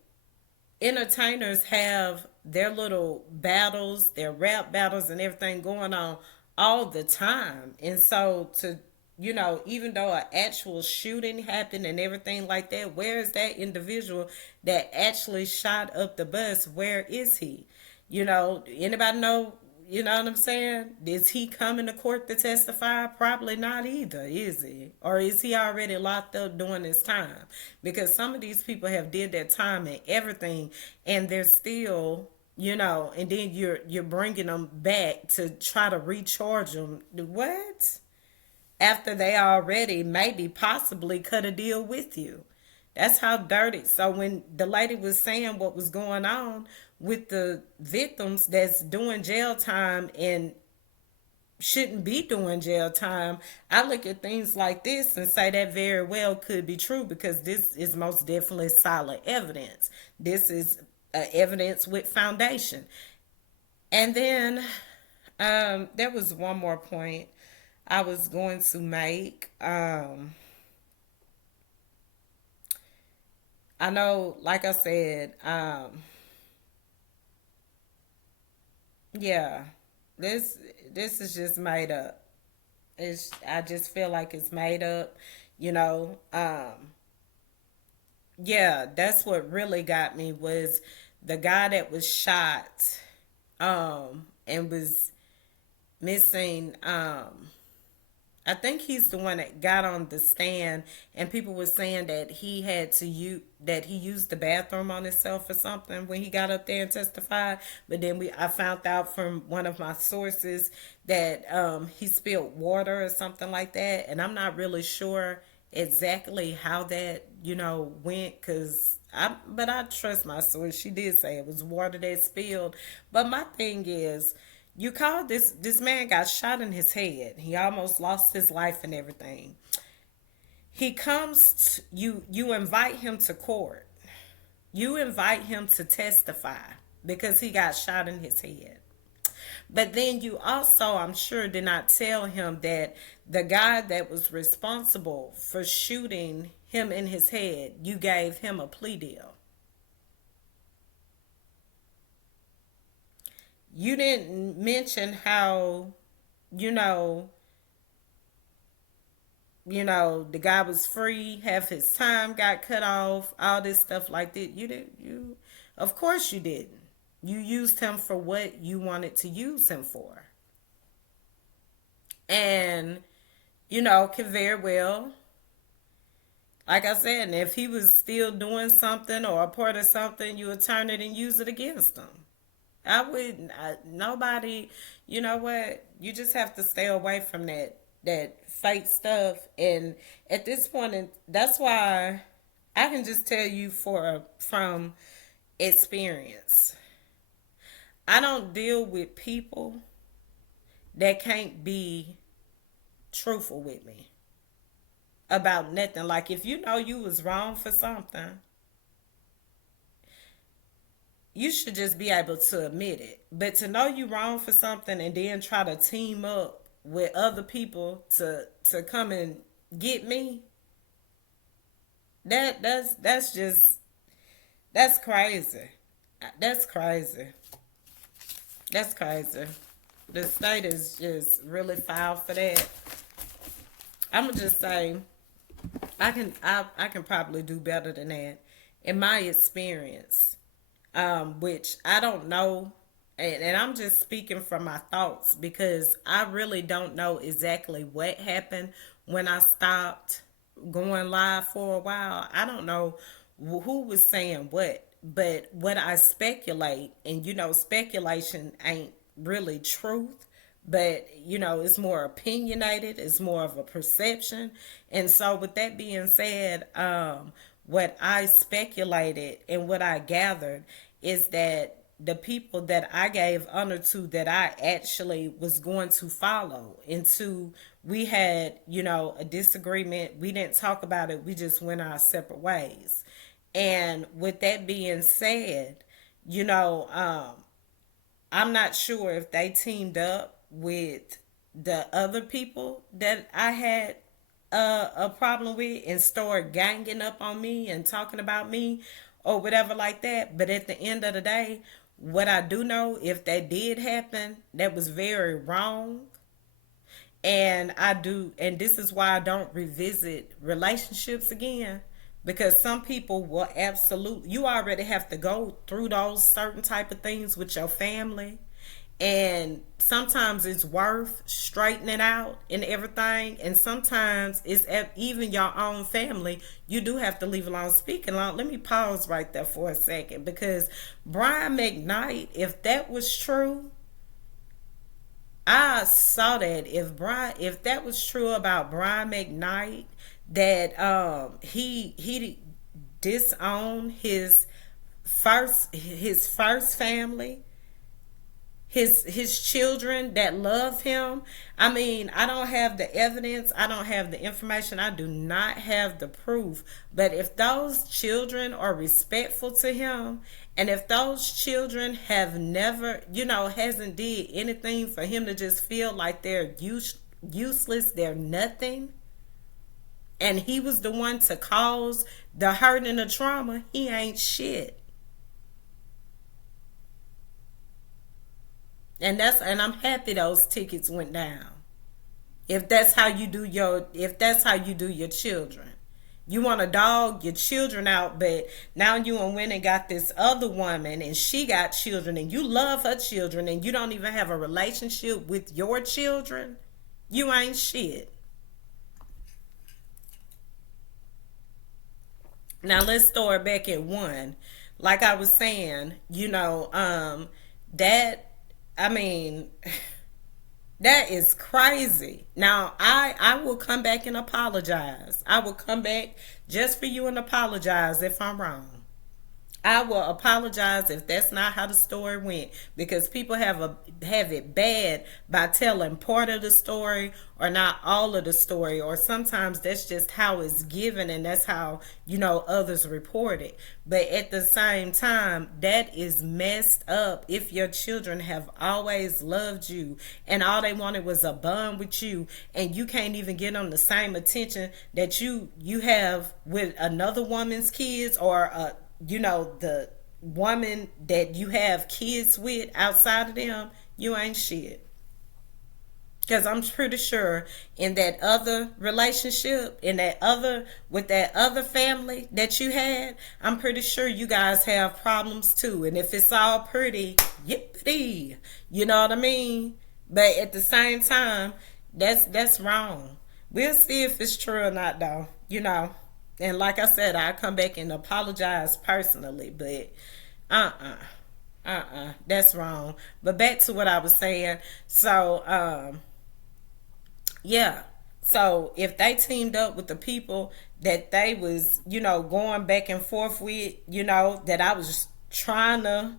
entertainers have their little battles, their rap battles, and everything going on all the time. And so, even though an actual shooting happened and everything like that, where is that individual that actually shot up the bus? Where is he? Anybody know? You know what I'm saying? Is he coming to court to testify? Probably not either, is he? Or is he already locked up during his time? Because some of these people have did their time and everything, and they're still and then you're bringing them back to try to recharge them. What? After they already maybe possibly cut a deal with you. That's how dirty. So when the lady was saying what was going on with the victims that's doing jail time and shouldn't be doing jail time, I look at things like this and say that very well could be true, because this is most definitely solid evidence. This is evidence with foundation. And then there was one more point I was going to make. I know, like I said, yeah, this this is just made up. I just feel like it's made up. You know, yeah, that's what really got me was the guy that was shot, and was missing. I think he's the one that got on the stand, and people were saying that he had to use that he used the bathroom on himself or something when he got up there and testified. But then I found out from one of my sources that he spilled water or something like that, and I'm not really sure exactly how that went, because I trust my source. She did say it was water that spilled. But my thing is, you call this man got shot in his head. He almost lost his life and everything. He comes you invite him to court. You invite him to testify because he got shot in his head. But then you also, I'm sure, did not tell him that the guy that was responsible for shooting him in his head, you gave him a plea deal. You didn't mention how, you know, the guy was free, half his time got cut off, all this stuff like that. You didn't, of course you didn't. You used him for what you wanted to use him for. And, could very well, like I said, if he was still doing something or a part of something, you would turn it and use it against him. I wouldn't. Nobody. You know what? You just have to stay away from that fake stuff. And at this point, and that's why I can just tell you from experience. I don't deal with people that can't be truthful with me about nothing. Like, if you know you was wrong for something, you should just be able to admit it. But to know you wrong for something and then try to team up with other people to come and get me, that's just that's crazy. That's crazy. That's crazy. The state is just really foul for that. I'm gonna just say I can probably do better than that in my experience, which I don't know. And I'm just speaking from my thoughts because I really don't know exactly what happened when I stopped going live for a while. I don't know who was saying what, but what I speculate, and speculation ain't really truth, but it's more opinionated, it's more of a perception. And so with that being said, what I speculated and what I gathered is that the people that I gave honor to, that I actually was going to follow into, we had a disagreement, we didn't talk about it, we just went our separate ways. And with that being said, you know I'm not sure if they teamed up with the other people that I had a problem with and started ganging up on me and talking about me or whatever like that. But at the end of the day, what I do know, if that did happen, that was very wrong. And this is why I don't revisit relationships again, because some people will absolutely, you already have to go through those certain type of things with your family, And sometimes it's worth straightening out and everything, and sometimes it's at even your own family you do have to leave alone. Speaking alone, let me pause right there for a second, because Brian McKnight, if that was true, I saw that if that was true about Brian McKnight, that he disowned his first family, his children that love him. I mean, I don't have the evidence, I don't have the information, I do not have the proof. But if those children are respectful to him, and if those children have never, hasn't did anything for him to just feel like they're useless, they're nothing, and he was the one to cause the hurt and the trauma, he ain't shit. And I'm happy those tickets went down. If that's how you do your children. You want to dog your children out, but now you and went and got this other woman and she got children and you love her children and you don't even have a relationship with your children. You ain't shit. Now let's start back at one. Like I was saying, that I mean, that is crazy. Now I will come back and apologize. I will come back just for you and apologize if I'm wrong. I will apologize if that's not how the story went, because people have it bad by telling part of the story or not all of the story, or sometimes that's just how it's given and that's how others report it. But at the same time, that is messed up. If your children have always loved you and all they wanted was a bond with you, and you can't even get them the same attention that you have with another woman's kids, or the woman that you have kids with outside of them, you ain't shit. Because I'm pretty sure in that other relationship, with that other family that you had, I'm pretty sure you guys have problems too. And if it's all pretty, yippity, you know what I mean? But at the same time, that's wrong. We'll see if it's true or not, though. And like I said, I come back and apologize personally, but that's wrong. But back to what I was saying. So, yeah. So if they teamed up with the people that they was, going back and forth with, that I was trying to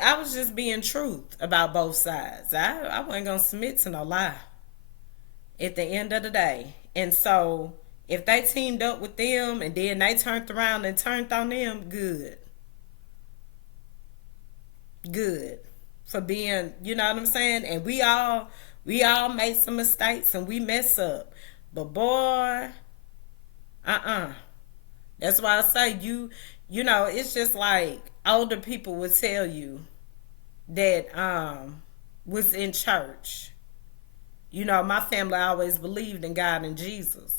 I was just being truth about both sides. I wasn't gonna submit to no lie at the end of the day. And so if they teamed up with them and then they turned around and turned on them, good. Good. For being, you know what I'm saying? And we all make some mistakes and we mess up. But boy, that's why I say it's just like older people would tell you that was in church. My family always believed in God and Jesus.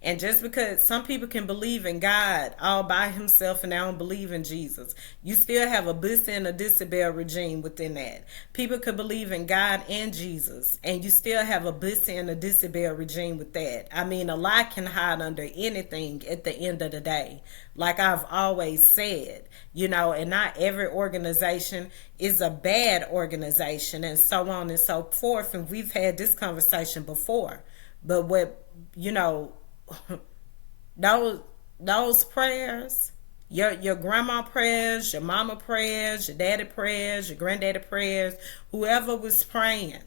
And just because some people can believe in God all by himself and they don't believe in Jesus, you still have a Bussy and a Disabel regime within that. People could believe in God and Jesus, and you still have a Bussy and a Disabel regime with that. I mean, a lie can hide under anything at the end of the day. Like I've always said, and not every organization is a bad organization, and so on and so forth. And we've had this conversation before. But those those prayers, your grandma prayers, your mama prayers, your daddy prayers, your granddaddy prayers, whoever was praying,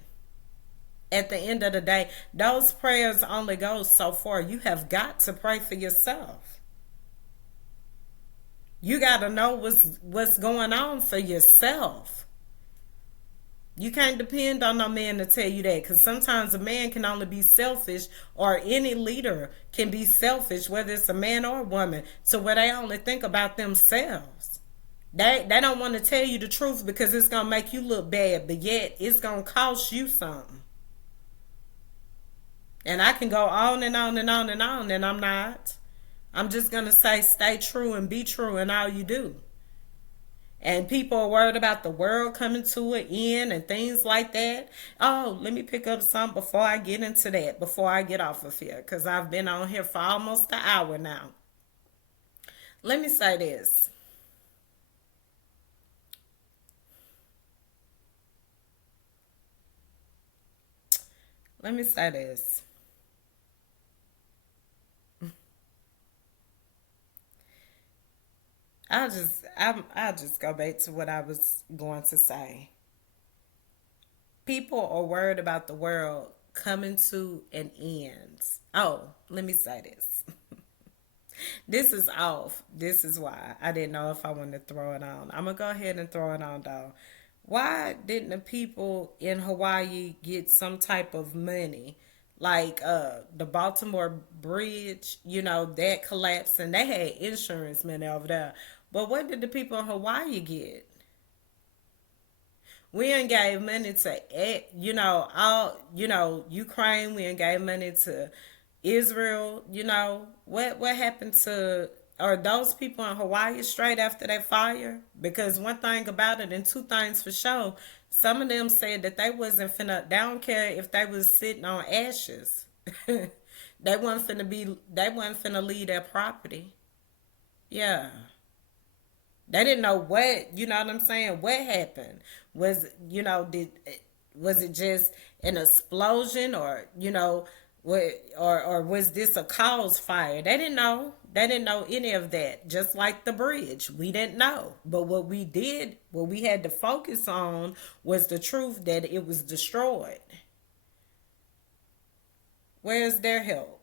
at the end of the day, those prayers only go so far. You have got to pray for yourself. You got to know what's going on for yourself. You can't depend on no man to tell you that, because sometimes a man can only be selfish, or any leader can be selfish, whether it's a man or a woman, to where they only think about themselves. They don't want to tell you the truth because it's going to make you look bad, but yet it's going to cost you something. And I can go on and on and on and on, and I'm not. I'm just going to say stay true and be true in all you do. And people are worried about the world coming to an end and things like that. Oh, let me pick up some before I get into that, before I get off of here, because I've been on here for almost an hour now. Let me say this. Let me say this. I'll just go back to what I was going to say. People are worried about the world coming to an end. Oh, let me say this. This is off. This is why I didn't know if I wanted to throw it on. I'm gonna go ahead and throw it on though. Why didn't the people in Hawaii get some type of money? Like the Baltimore Bridge, that collapsed and they had insurance money over there. But what did the people in Hawaii get? We ain't gave money to all Ukraine. We ain't gave money to Israel. What happened to are those people in Hawaii straight after that fire? Because one thing about it, and two things for sure, some of them said that they wasn't finna. They don't care if they was sitting on ashes. They wasn't finna leave their property. Yeah. They didn't know what, you know what I'm saying? What happened? Was, did was it just an explosion or, what or was this a cause fire? They didn't know. They didn't know any of that. Just like the bridge. We didn't know. But what we had to focus on was the truth that it was destroyed. Where's their help?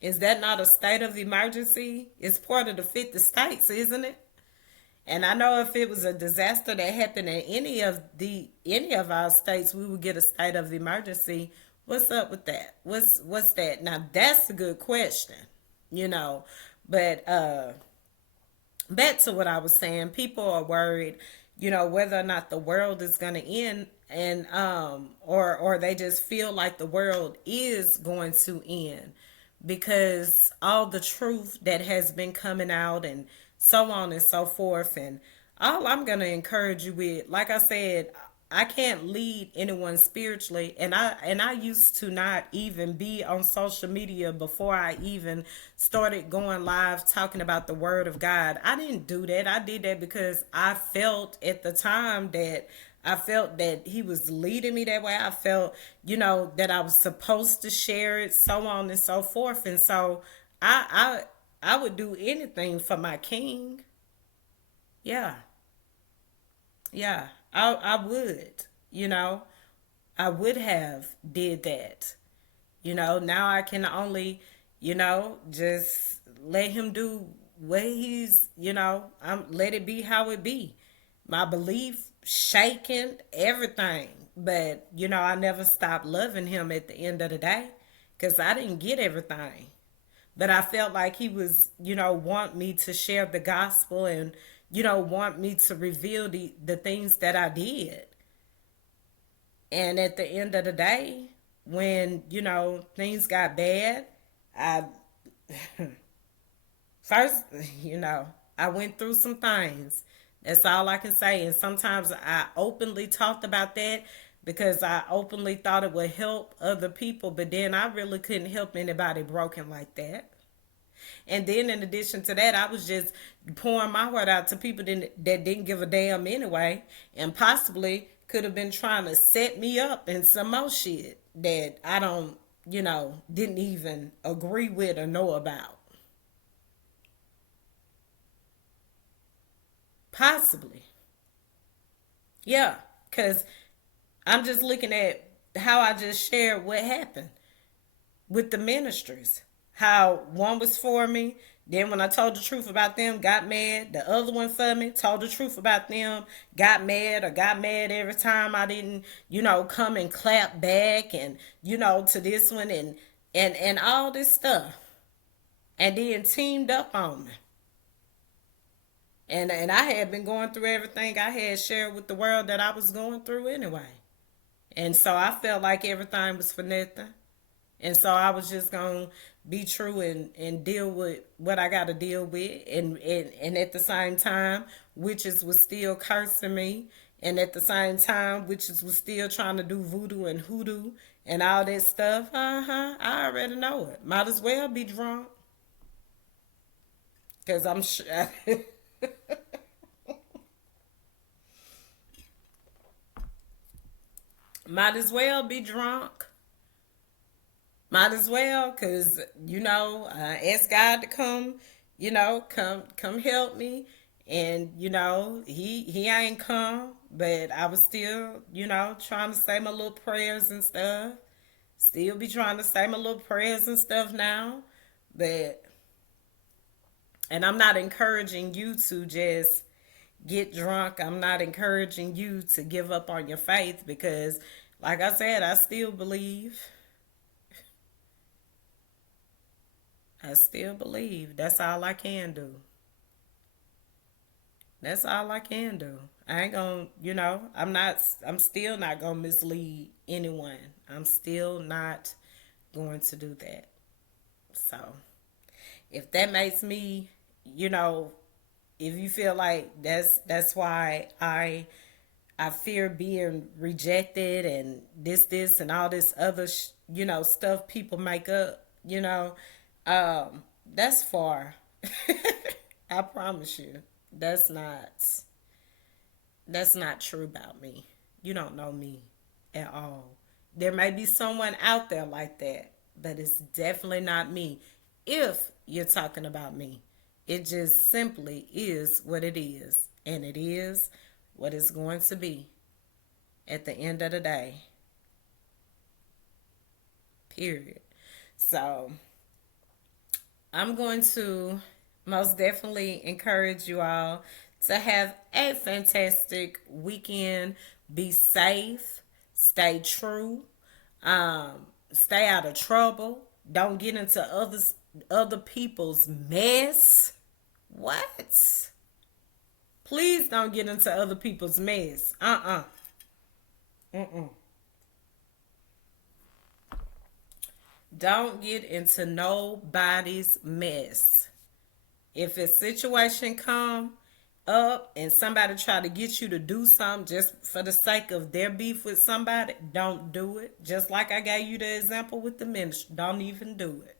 Is that not a state of emergency? It's part of the 50 states, isn't it? And I know if it was a disaster that happened in any of our states, we would get a state of emergency. What's up with that? What's that? Now that's a good question, you know. But back to what I was saying, people are worried, whether or not the world is going to end, and or they just feel like the world is going to end because all the truth that has been coming out and so on and so forth. And all I'm going to encourage you with, like I said, I can't lead anyone spiritually, and I used to not even be on social media before I even started going live talking about the word of God. I didn't do that. I did that because I felt at the time that I felt that he was leading me that way. I felt, that I was supposed to share it, so on and so forth. And so I I would do anything for my king. Yeah. Yeah. I would, you know. I would have did that. Now I can only, just let him do what I'm let it be how it be. My belief shaking, everything. But, I never stopped loving him at the end of the day because I didn't get everything. But I felt like he was, want me to share the gospel and, want me to reveal the things that I did. And at the end of the day, when, things got bad, I first, I went through some things. That's all I can say. And sometimes I openly talked about that because I openly thought it would help other people, but then I really couldn't help anybody broken like that. And then in addition to that, I was just pouring my heart out to people that didn't give a damn anyway, and possibly could have been trying to set me up in some more shit that I don't, didn't even agree with or know about. Possibly. Yeah, because I'm just looking at how I just shared what happened with the ministries. How one was for me, then when I told the truth about them, got mad. The other one for me, told the truth about them, got mad or got mad every time I didn't, come and clap back and, to this one and all this stuff. And then teamed up on me. And I had been going through everything I had shared with the world that I was going through anyway. And so I felt like everything was for nothing. And so I was just going to be true and deal with what I got to deal with. And at the same time, witches was still cursing me. And at the same time, witches was still trying to do voodoo and hoodoo and all that stuff. I already know it. Might as well be drunk. Because I'm sure. Might as well be drunk. Might as well, cause ask God to come, come help me, and he ain't come, but I was still, trying to say my little prayers and stuff. Still be trying to say my little prayers and stuff now, but and I'm not encouraging you to just get drunk. I'm not encouraging you to give up on your faith because, like I said, I still believe. I still believe. That's all I can do. That's all I can do. I ain't gonna, I'm still not gonna mislead anyone. I'm still not going to do that. So, if that makes me, you know, if you feel like that's why I fear being rejected and this and all this other stuff people make up, that's far. I promise you. That's not that's not true about me. You don't know me at all. There may be someone out there like that, but it's definitely not me. If you're talking about me, it just simply is what it is, and it is what it's going to be at the end of the day. Period. So, I'm going to most definitely encourage you all to have a fantastic weekend. Be safe, stay true, stay out of trouble. Don't get into other people's mess. What? Please don't get into other people's mess. Mm-mm. Don't get into nobody's mess. If a situation come up and somebody try to get you to do something just for the sake of their beef with somebody, don't do it. Just like I gave you the example with the ministry, don't even do it.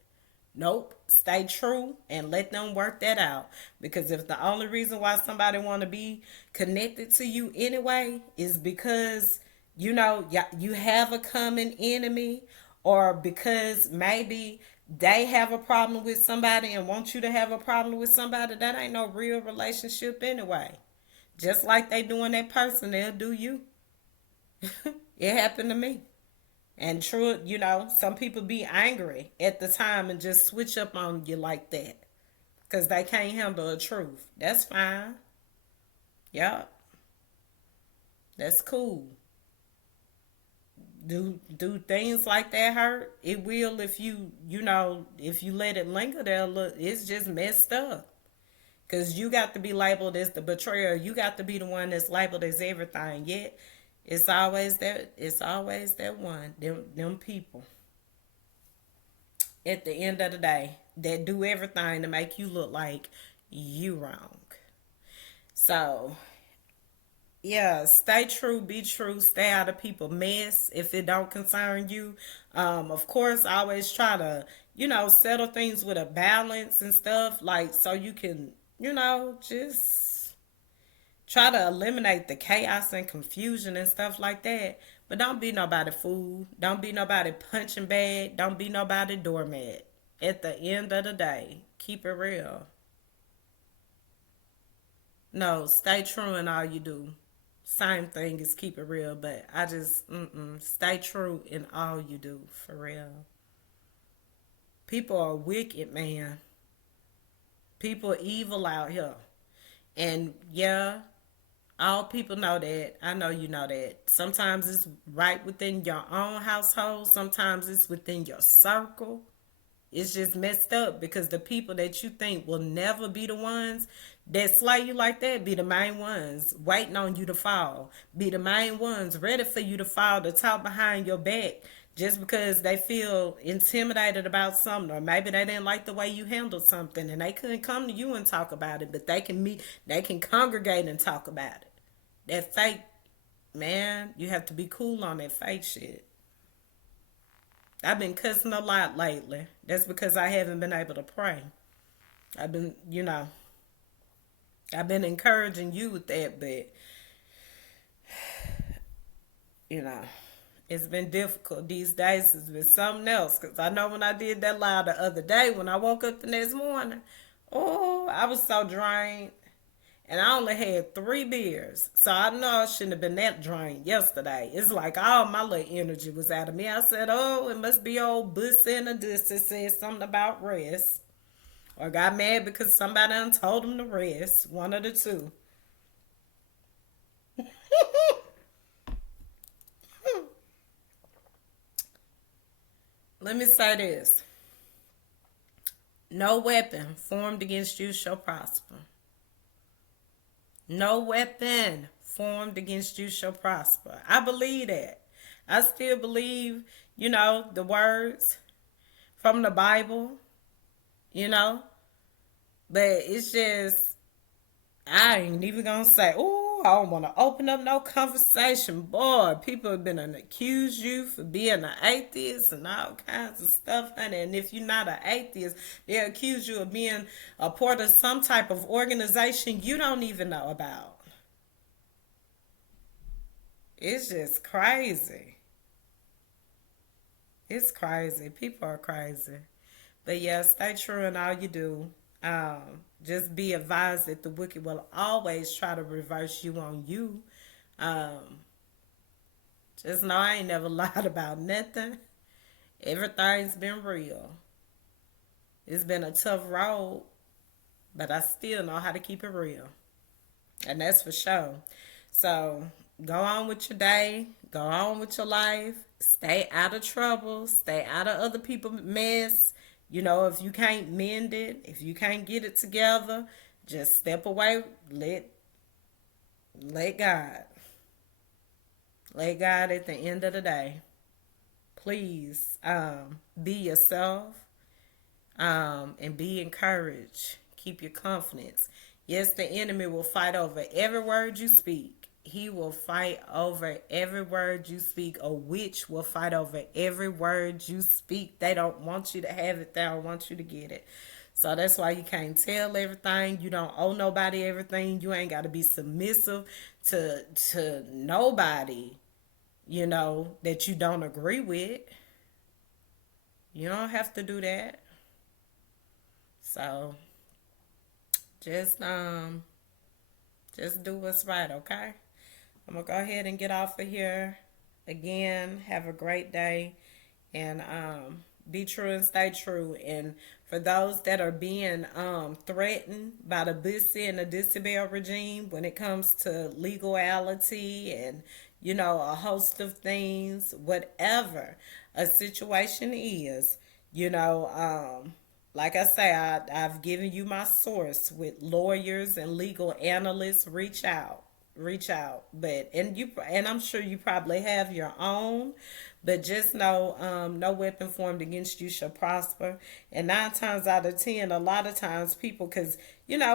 Nope. Stay true and let them work that out. Because if the only reason why somebody want to be connected to you anyway is because you have a common enemy, or because maybe they have a problem with somebody and want you to have a problem with somebody, that ain't no real relationship anyway. Just like they doing that person, they'll do you. It happened to me. And true, some people be angry at the time and just switch up on you like that because they can't handle the truth. That's fine. Yup. That's cool. Do things like that hurt? It will if if you let it linger there. Look, it's just messed up. Cause you got to be labeled as the betrayer. You got to be the one that's labeled as everything. Yet it's always that. It's always that one. Them people. At the end of the day, that do everything to make you look like you wrong. So yeah, stay true, be true, stay out of people mess if it don't concern you. Of course, I always try to, settle things with a balance and stuff, like so you can, just try to eliminate the chaos and confusion and stuff like that. But don't be nobody fool. Don't be nobody punching bag. Don't be nobody doormat. At the end of the day, keep it real. No, stay true in all you do. Same thing as keep it real, but I just stay true in all you do for real. People are wicked, man. People are evil out here, and yeah, all people know that. I know you know that. Sometimes it's right within your own household. Sometimes it's within your circle. It's just messed up because the people that you think will never be the ones that slay you like that be the main ones waiting on you to fall. Be the main ones ready for you to fall to talk behind your back just because they feel intimidated about something, or maybe they didn't like the way you handled something and they couldn't come to you and talk about it, but they can meet, they can congregate and talk about it. That fake, man, you have to be cool on that fake shit. I've been cussing a lot lately. That's because I haven't been able to pray. I've been, I've been encouraging you with that, but you know, it's been difficult these days. It's been something else. Because I know when I did that live the other day, when I woke up the next morning, oh, I was so drained. And I only had 3 beers. So I know I shouldn't have been that drained yesterday. It's like all my little energy was out of me. I said, oh, it must be old Bussy in the distance said something about rest. Or got mad because somebody done told him to rest. One of the two. Let me say this. No weapon formed against you shall prosper. No weapon formed against you shall prosper. I believe that. I still believe, the words from the Bible, you know. But it's just, I ain't even gonna say, oh, I don't want to open up no conversation. Boy, people have been accused you for being an atheist and all kinds of stuff, honey. And if you're not an atheist, they accuse you of being a part of some type of organization you don't even know about. It's just crazy. It's crazy. People are crazy. But yeah, stay true in all you do. Just be advised that the wicked will always try to reverse you on you. Um, just know I ain't never lied about nothing. Everything's been real. It's been a tough road, but I still know how to keep it real. And that's for sure. So go on with your day. Go on with your life. Stay out of trouble. Stay out of other people's mess. If you can't mend it, if you can't get it together, just step away. Let God. Let God at the end of the day. Please be yourself and be encouraged. Keep your confidence. Yes, the enemy will fight over every word you speak. He will fight over every word you speak. A witch will fight over every word you speak. They don't want you to have it. They don't want you to get it. So that's why you can't tell everything. You don't owe nobody everything. You ain't got to be submissive to nobody, that you don't agree with. You don't have to do that. So just do what's right, okay? I'm gonna go ahead and get off of here. Again, have a great day, and be true and stay true. And for those that are being threatened by the Bussy and the Disabel regime when it comes to legality and a host of things, whatever a situation is, like I say, I've given you my source with lawyers and legal analysts. Reach out. But and I'm sure you probably have your own. But just know, no weapon formed against you shall prosper. And 9 times out of 10, a lot of times because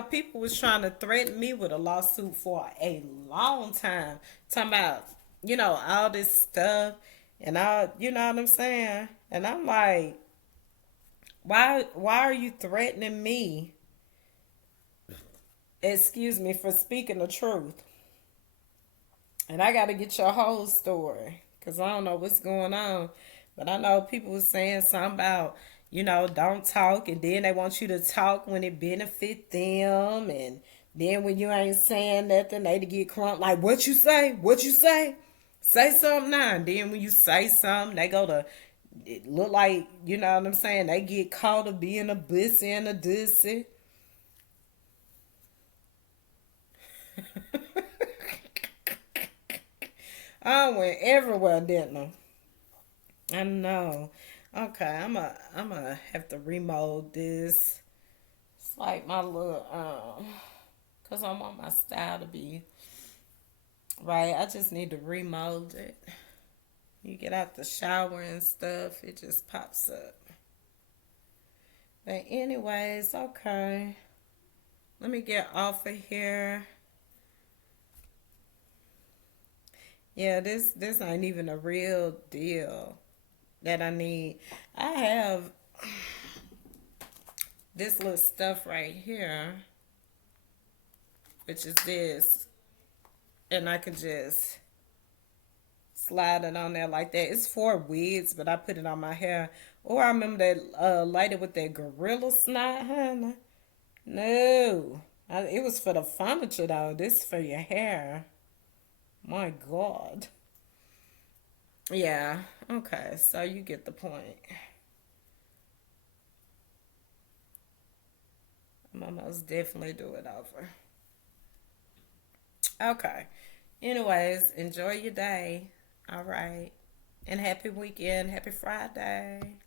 people was trying to threaten me with a lawsuit for a long time, talking about all this stuff and all, you know what I'm saying? And I'm like, why are you threatening me? Excuse me, for speaking the truth. And I got to get your whole story because I don't know what's going on. But I know people were saying something about, don't talk. And then they want you to talk when it benefit them. And then when you ain't saying nothing, they to get crunk. Like, what you say? What you say? Say something now. And then when you say something, they go to, it look like, you know what I'm saying? They get caught of being a bussy and a dussy. I went everywhere, didn't I? I know. Okay, I'm a have to remold this. It's like my little cause I want my style to be right. I just need to remold it. You get out the shower and stuff, it just pops up. But anyways, okay. Let me get off of here. Yeah, this ain't even a real deal that I need. I have this little stuff right here, which is this, and I could just slide it on there like that. It's for wigs, but I put it on my hair. Or I remember that lighted with that gorilla snot, honey. No, it was for the furniture though. This is for your hair. My God. Yeah. Okay. So you get the point. I'm almost definitely do it over. Okay. Anyways, enjoy your day. All right. And happy weekend. Happy Friday.